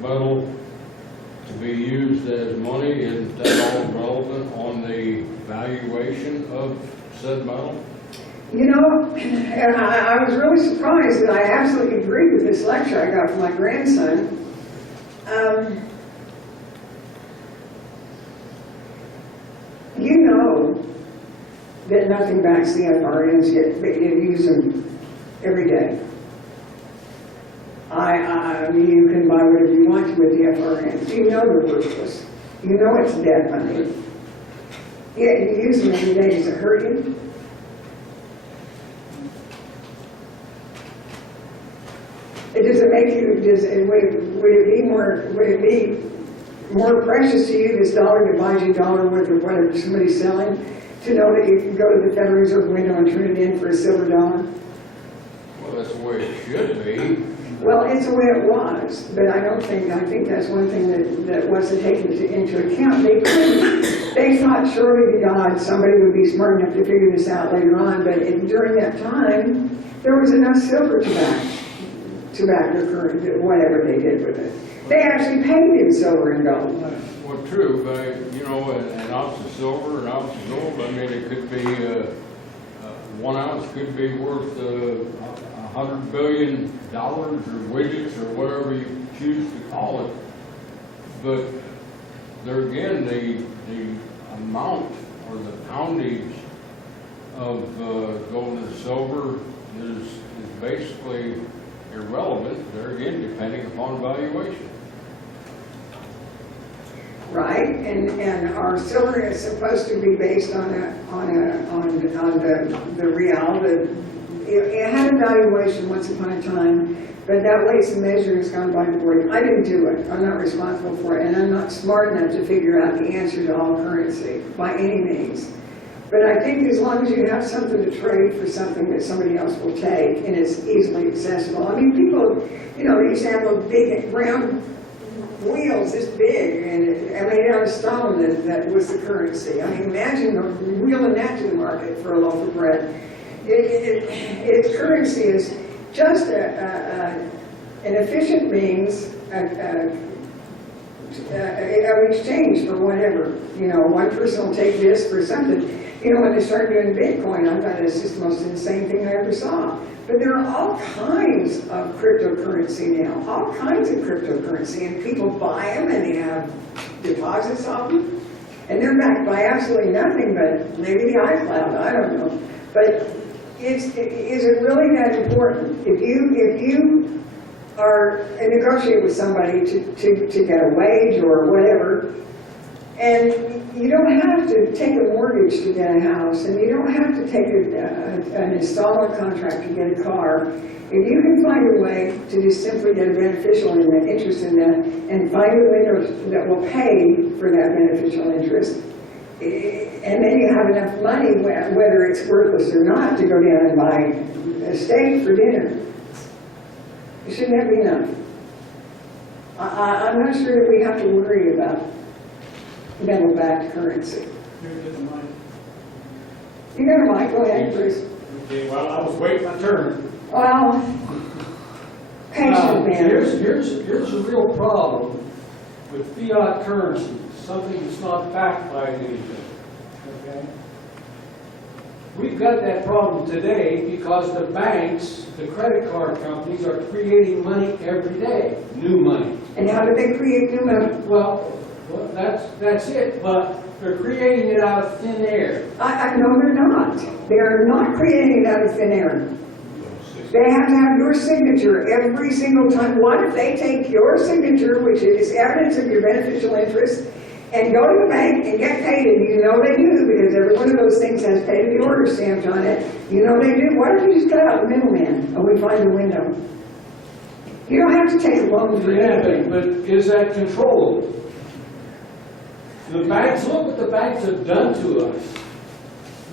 metal to be used as money. Isn't that all relevant on the valuation of said metal? You know, and I was really surprised that I absolutely agreed with this lecture I got from my grandson. You know that nothing backs the FRNs, yet you use them every day. I mean, you can buy whatever you want to with the FRNs. You know they're worthless. You know it's dead money. Yet you use them every day. Does it hurt you? Does it make you, would it be more precious to you, this dollar that buys you dollar worth of whatever somebody's selling, to know that you can go to the Federal Reserve window and turn it in for a silver dollar? Well, that's the way it should be. Well, it's the way it was, but I think that's one thing that wasn't taken into account. They thought surely to God somebody would be smart enough to figure this out later on, but during that time, there was enough silver to back their current, whatever they did with it. They actually paid in silver and gold. Well, true, but, you know, an ounce of silver, an ounce of gold, I mean, it could be, 1 ounce could be worth $100 billion or widgets or whatever you choose to call it. But there again, the amount or the poundage of gold and silver is basically irrelevant, there again, depending upon valuation. Right, and our silver is supposed to be based on the real. It had a valuation once upon a time, but that weights and measure has gone by the board. I didn't do it. I'm not responsible for it, and I'm not smart enough to figure out the answer to all currency by any means. But I think as long as you have something to trade for something that somebody else will take, and it's easily accessible. I mean, people, you know, they used to have those big round wheels this big, and made out of stone that was the currency. I mean, imagine wheeling that to the market for a loaf of bread. Its currency is just an efficient means of exchange for whatever. You know, one person will take this for something. You know, when they started doing Bitcoin, I thought it's just the most insane thing I ever saw. But there are all kinds of cryptocurrency now, all kinds of cryptocurrency, and people buy them and they have deposits of them, and they're backed by absolutely nothing but maybe the iCloud, I don't know. But is it really that important? If you are negotiate with somebody to get a wage or whatever, and you don't have to take a mortgage to get a house, and you don't have to take an installment contract to get a car. If you can find a way to just simply get a beneficial interest in that, and find a window that will pay for that beneficial interest, and then you have enough money, whether it's worthless or not, to go down and buy a steak for dinner. Shouldn't that be enough? I'm not sure that we have to worry about metal-backed currency. You got a mic, go ahead, Bruce. Okay, well, I was waiting my turn. Well, patient man. Here's the real problem with fiat currency, something that's not backed by anything. Okay? We've got that problem today because the banks, the credit card companies are creating money every day, new money. And how do they create new money? Well, that's it, but they're creating it out of thin air. I know they're not. They are not creating it out of thin air. They have to have your signature every single time. What if they take your signature, which is evidence of your beneficial interest, and go to the bank and get paid, and you know they do, because every one of those things has paid to the order stamped on it. You know they do. Why don't you just cut out the middleman, and we find the window? You don't have to take a loan for anything. But is that controllable? The banks, look what the banks have done to us.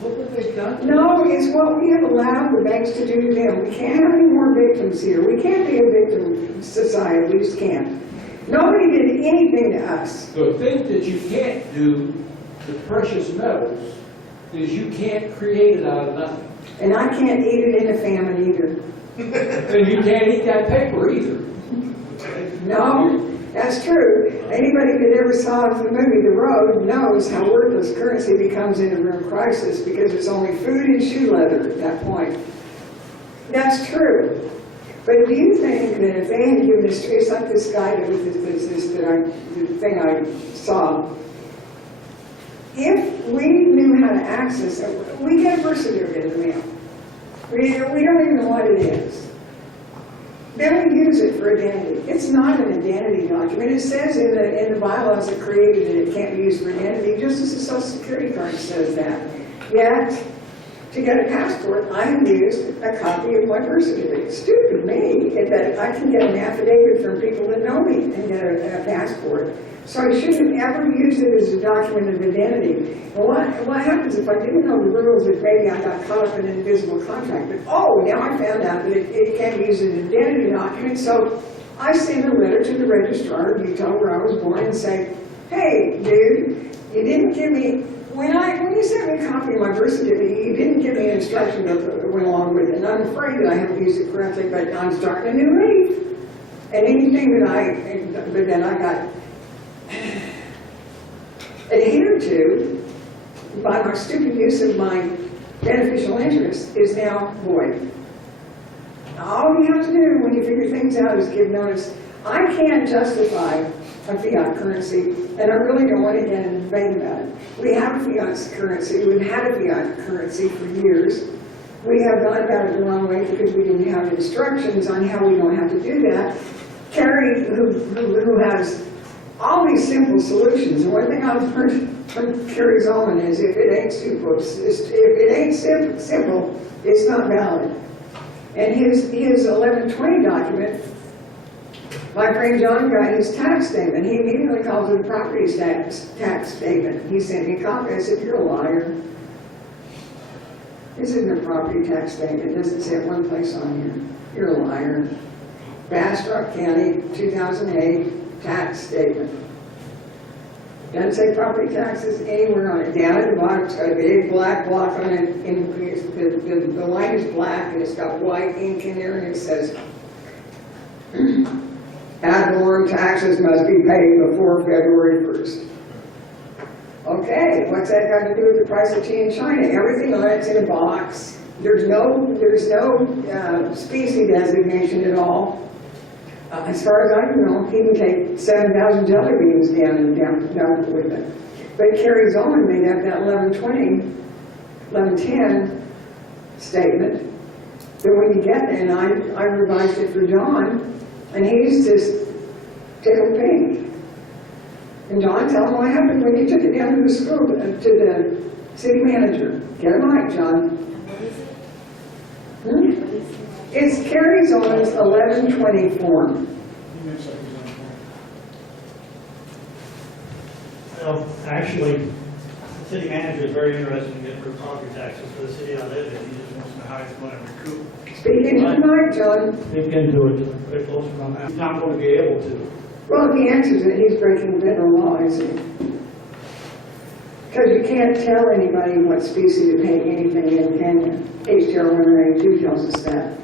Look what they've done to us. No, it's what we have allowed the banks to do to them. We can't have any more victims here. We can't be a victim society. We just can't. Nobody did anything to us. The thing that you can't do with precious metals is you can't create it out of nothing. And I can't eat it in a famine either. And you can't eat that paper either. No, That's true. Anybody that ever saw the movie The Road knows how worthless currency becomes in a real crisis because it's only food and shoe leather at that point. That's true. But do you think that if they had given us, it's like this guy that with the thing I saw, if we knew how to access it, we get a birth certificate in the mail. We don't even know what it is. Then we use it for identity. It's not an identity document. It says in the bylaws that created it, it can't be used for identity, just as the Social Security card says that. Yet, to get a passport, I have used a copy of my birth certificate. Stupid me, that I can get an affidavit from people that know me and get a passport. So I shouldn't have ever used it as a document of identity. And what happens if I didn't know the rules, if maybe I got caught up in an invisible contract? But now I found out that it can't be used as an identity document. So I send a letter to the registrar of Utah where I was born and say, hey, dude, you didn't give me, when you sent me a copy of my birth certificate, you didn't give me an instruction that went along with it. And I'm afraid that I haven't used it correctly, but I'm starting a new leaf. And anything but then I got adhered to by my stupid use of my beneficial interest is now void. All you have to do when you figure things out is give notice. I can't justify a fiat currency, and I really don't want to get in a debate about it. We have a fiat currency. We've had a fiat currency for years. We have gone about it the wrong way because we didn't have instructions on how we don't have to do that. Carrie, who has all these simple solutions, and one thing I've heard from Kerry Zollman is if it ain't simple, it's not valid. And his 1120 document, my friend John got his tax statement. He immediately calls it a property tax statement. He sent me a copy. I said, you're a liar. This isn't a property tax statement. It doesn't say it one place on here. You're a liar. Bastrop County, 2008 tax statement. Doesn't say property taxes anywhere on it. Down at the bottom, it's got a big black block on it. The line is black and it's got white ink in there and it says, ad valorem taxes must be paid before February 1st. Okay, what's that got to do with the price of tea in China? Everything on it's in a box. There's no species designation at all. As far as I know, he can take 7,000 jelly beans down with it. But it carries on, made up that 1110 statement. That when you get there, and I revised it for John, and he's just tickled pink. And John, tell him what happened when you took it down to the school, to the city manager. Get a mic, John. It carries on its 1120 form. Well, actually, the city manager is very interested in getting rid of property taxes for the city I live in. He just wants to know how he's going to recoup. Speak into the mic, John. He can do it very close to my mouth. He's not going to be able to. Well, if he answers it, he's breaking federal law, isn't he? Because you can't tell anybody what species to pay anything in, can you? HJR 192 tells us that.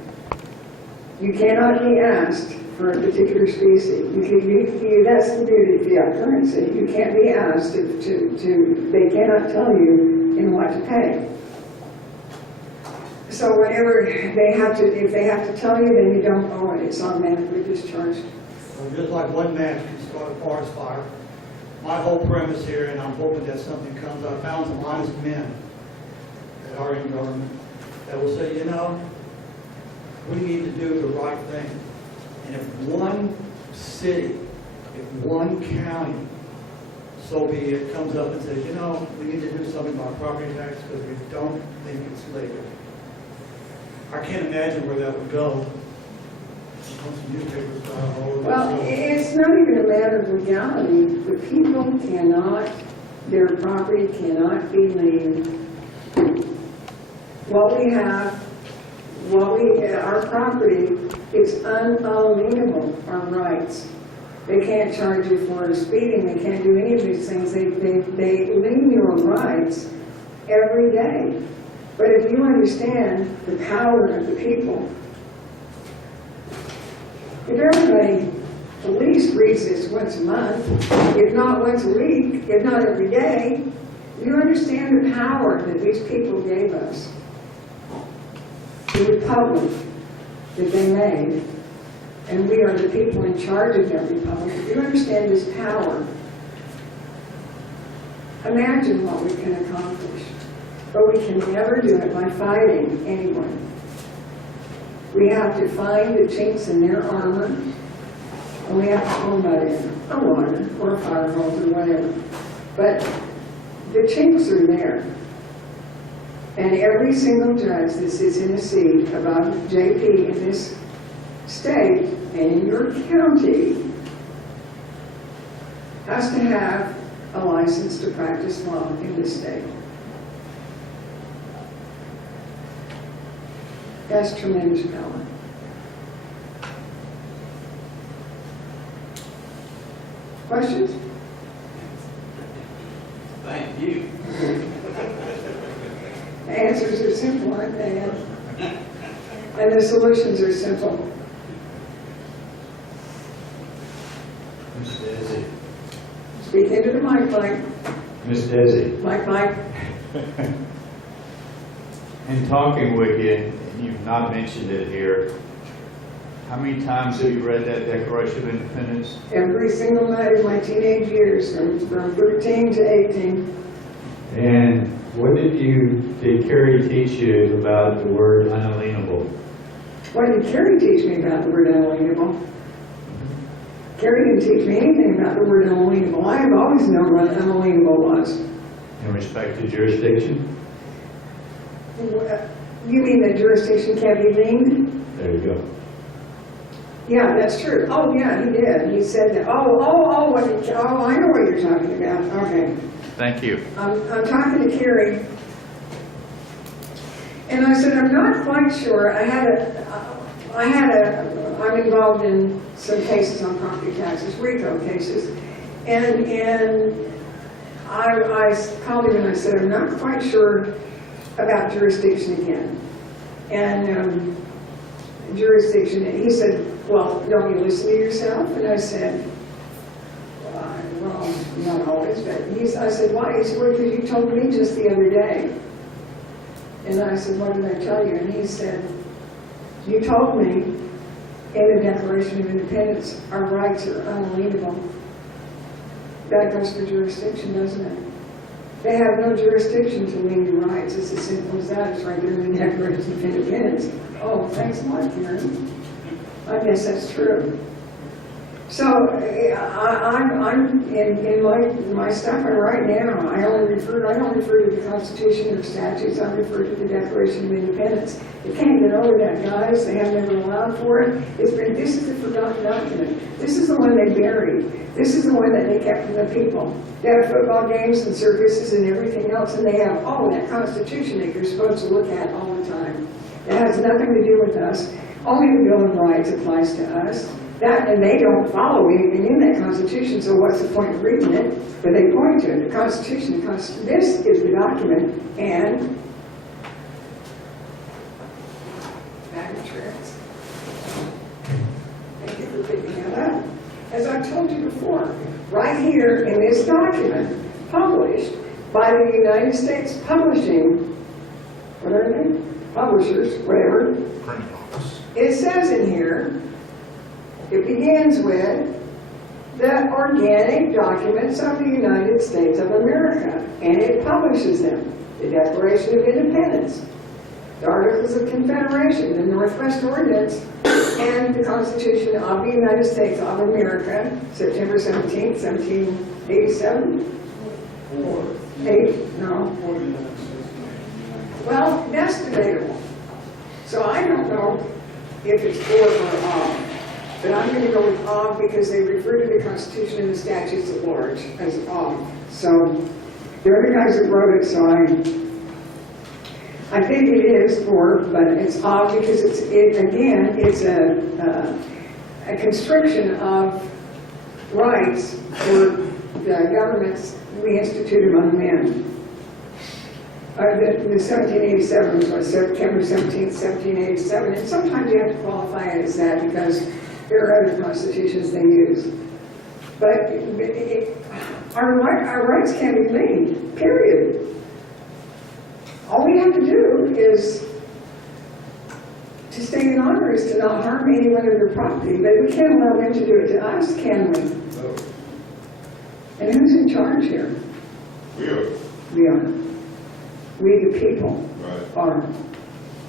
You cannot be asked for a particular species. That's the beauty of fiat currency. You can't be asked they cannot tell you in what to pay. So whenever if they have to tell you, then you don't owe it. It's automatically discharged. Well, just like one match can start a forest fire. My whole premise here, and I'm hoping that something comes, I found some honest men that are in government that will say, you know, we need to do the right thing. And if one city, if one county, so be it, comes up and says, you know, we need to do something about property tax because we don't think it's legal. I can't imagine where that would go. Well, it's not even a matter of legality. The people cannot, their property cannot be leased. What we have, our property is unalienable, our rights. They can't charge you for speeding, they can't do any of these things. They lien your rights every day. But if you understand the power of the people, if everybody, at least least reads this once a month, if not once a week, if not every day. You understand the power that these people gave us, the republic that they made, and we are the people in charge of that republic. If you understand this power, imagine what we can accomplish. But we can never do it by fighting anyone. We have to find the chinks in their armor, and we have to throw mud in, or water, or fire hose, or whatever. But the chinks are there. And every single judge that sits in a seat above JP in this state and in your county has to have a license to practice law in this state. That's tremendous power. Questions? Thank you. The answers are simple, aren't they? And the solutions are simple. Ms. Dessie. Speak into the mic, Mike. Ms. Dessie, Mike. in talking with you, and you've not mentioned it here, how many times have you read that Declaration of Independence? Every single night of my teenage years, from 13 to 18. And what did Carrie teach you about the word unalienable? What did Carrie teach me about the word unalienable? Carrie didn't teach me anything about the word unalienable. I have always known what unalienable was. In respect to jurisdiction? You mean that jurisdiction can't be liened? There you go. Yeah, that's true. Oh, yeah, he did. He said that. I know what you're talking about. Okay. Thank you. I'm talking to Carrie, and I said, I'm not quite sure. I'm involved in some cases on property taxes, RICO cases, and I called him and I said, I'm not quite sure about jurisdiction again. And jurisdiction, and he said, well, don't you listen to yourself? And I said, well, not always, but I said, why? He said, well, because you told me just the other day. And I said, what did I tell you? And he said, you told me in the Declaration of Independence, our rights are unalienable. That goes for jurisdiction, doesn't it? They have no jurisdiction to lien your rights. It's as simple as that. It's right there in the Declaration of Independence. Oh, thanks a lot, Karen. I guess that's true. So I'm in my stuff I write now. I don't refer to the Constitution or statutes. I refer to the Declaration of Independence. They can't get over that, guys. They have never allowed for it. This is the forgotten document. This is the one they buried. This is the one that they kept from the people. They have football games and circuses and everything else, and they have that Constitution that you're supposed to look at all the time. It has nothing to do with us. Only the Bill of Rights applies to us. And they don't follow anything in that Constitution, so what's the point of reading it? But they point to it. The Constitution, this is the document, and bag of tricks. Thank you for picking that up. As I've told you before, right here in this document, published by the United States Publishing, what are they? Publishers, whatever. Printing office. It says in here, it begins with the organic documents of the United States of America, and it publishes them. The Declaration of Independence, the Articles of Confederation, the Northwest Ordinance, and the Constitution of the United States of America, September 17th, 1787? 8? No. Well, that's debatable. So I don't know if it's for or off. But I'm going to go with of because they refer to the Constitution and the statutes at large as of. So they're the guys that wrote it, so I think it is for, but it's of because it's a constriction of rights for the governments we institute among men. The 1787 was September 17th, 1787, and sometimes you have to qualify it as that because there are other constitutions they use. But our rights can't be made, period. All we have to do is to stay in honor is to not harm anyone or their property, but we can't allow them to do it to us, can we? And who's in charge here? We are. We are. We the people Right. are.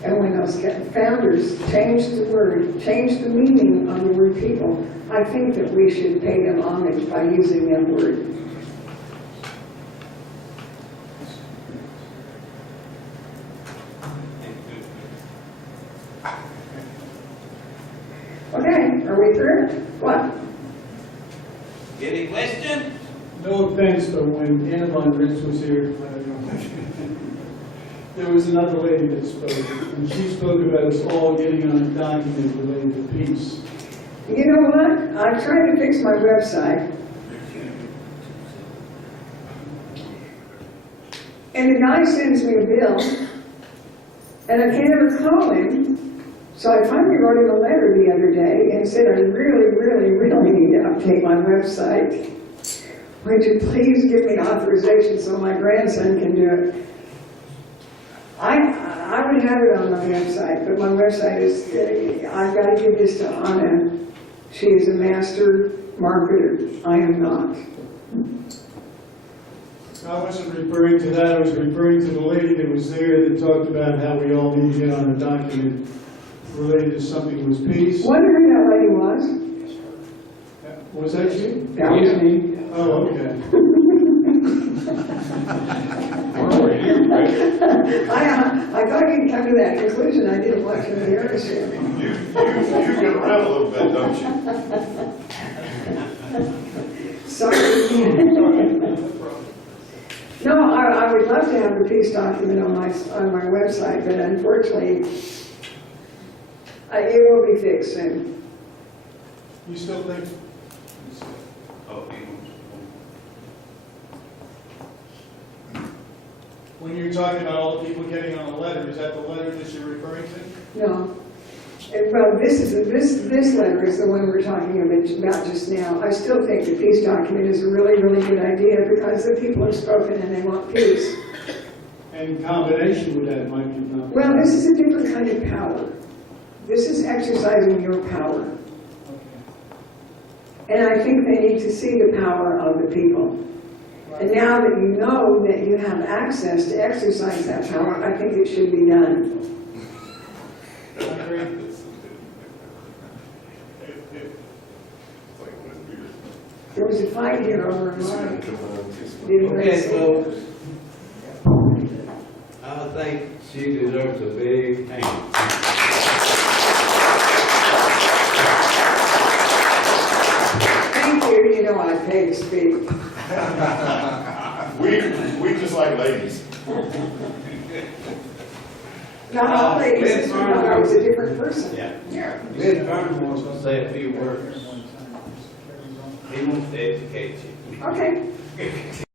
And when those founders changed the word, changed the meaning of the word people, I think that we should pay them homage by using that word. Okay, are we through? What? Any question? No offense, but when Anna Von Ritz was here, I don't know, there was another lady that spoke, and she spoke about us all getting on a document related to peace. You know what? I'm trying to fix my website. And the guy sends me a bill, and I can't ever call him. So I finally wrote him a letter the other day and said, I really need to update my website. Would you please give me authorization so my grandson can do it? I would have it on my website, but my website is, I've got to give this to Anna. She is a master marketer. I am not. I wasn't referring to that, I was referring to the lady that was there that talked about how we all need to get on a document related to something that was peace. Wonder who that lady was? Was that you? That was me. Oh, okay. I thought you'd come to that conclusion. I didn't watch the Harris show. You get around a little bit, don't you? Sorry. No, I would love to have the peace document on my website, but unfortunately, it will be fixed soon. You still think? When you're talking about all the people getting on the letter, is that the letter that you're referring to? No. Well, this letter is the one we're talking about just now. I still think the peace document is a really good idea because the people have spoken and they want peace. And in combination with that might be not. Well, this is a different kind of power. This is exercising your power. And I think they need to see the power of the people. And now that you know that you have access to exercise that power, I think it should be done. There was a fight here over a mic. Okay, folks. I think she deserves a big thank you. Thank you. You know I pay to speak. We just like ladies. Not all ladies. I was a different person. Yeah. Ms. Vernon wants to say a few words. He wants to educate you. Okay.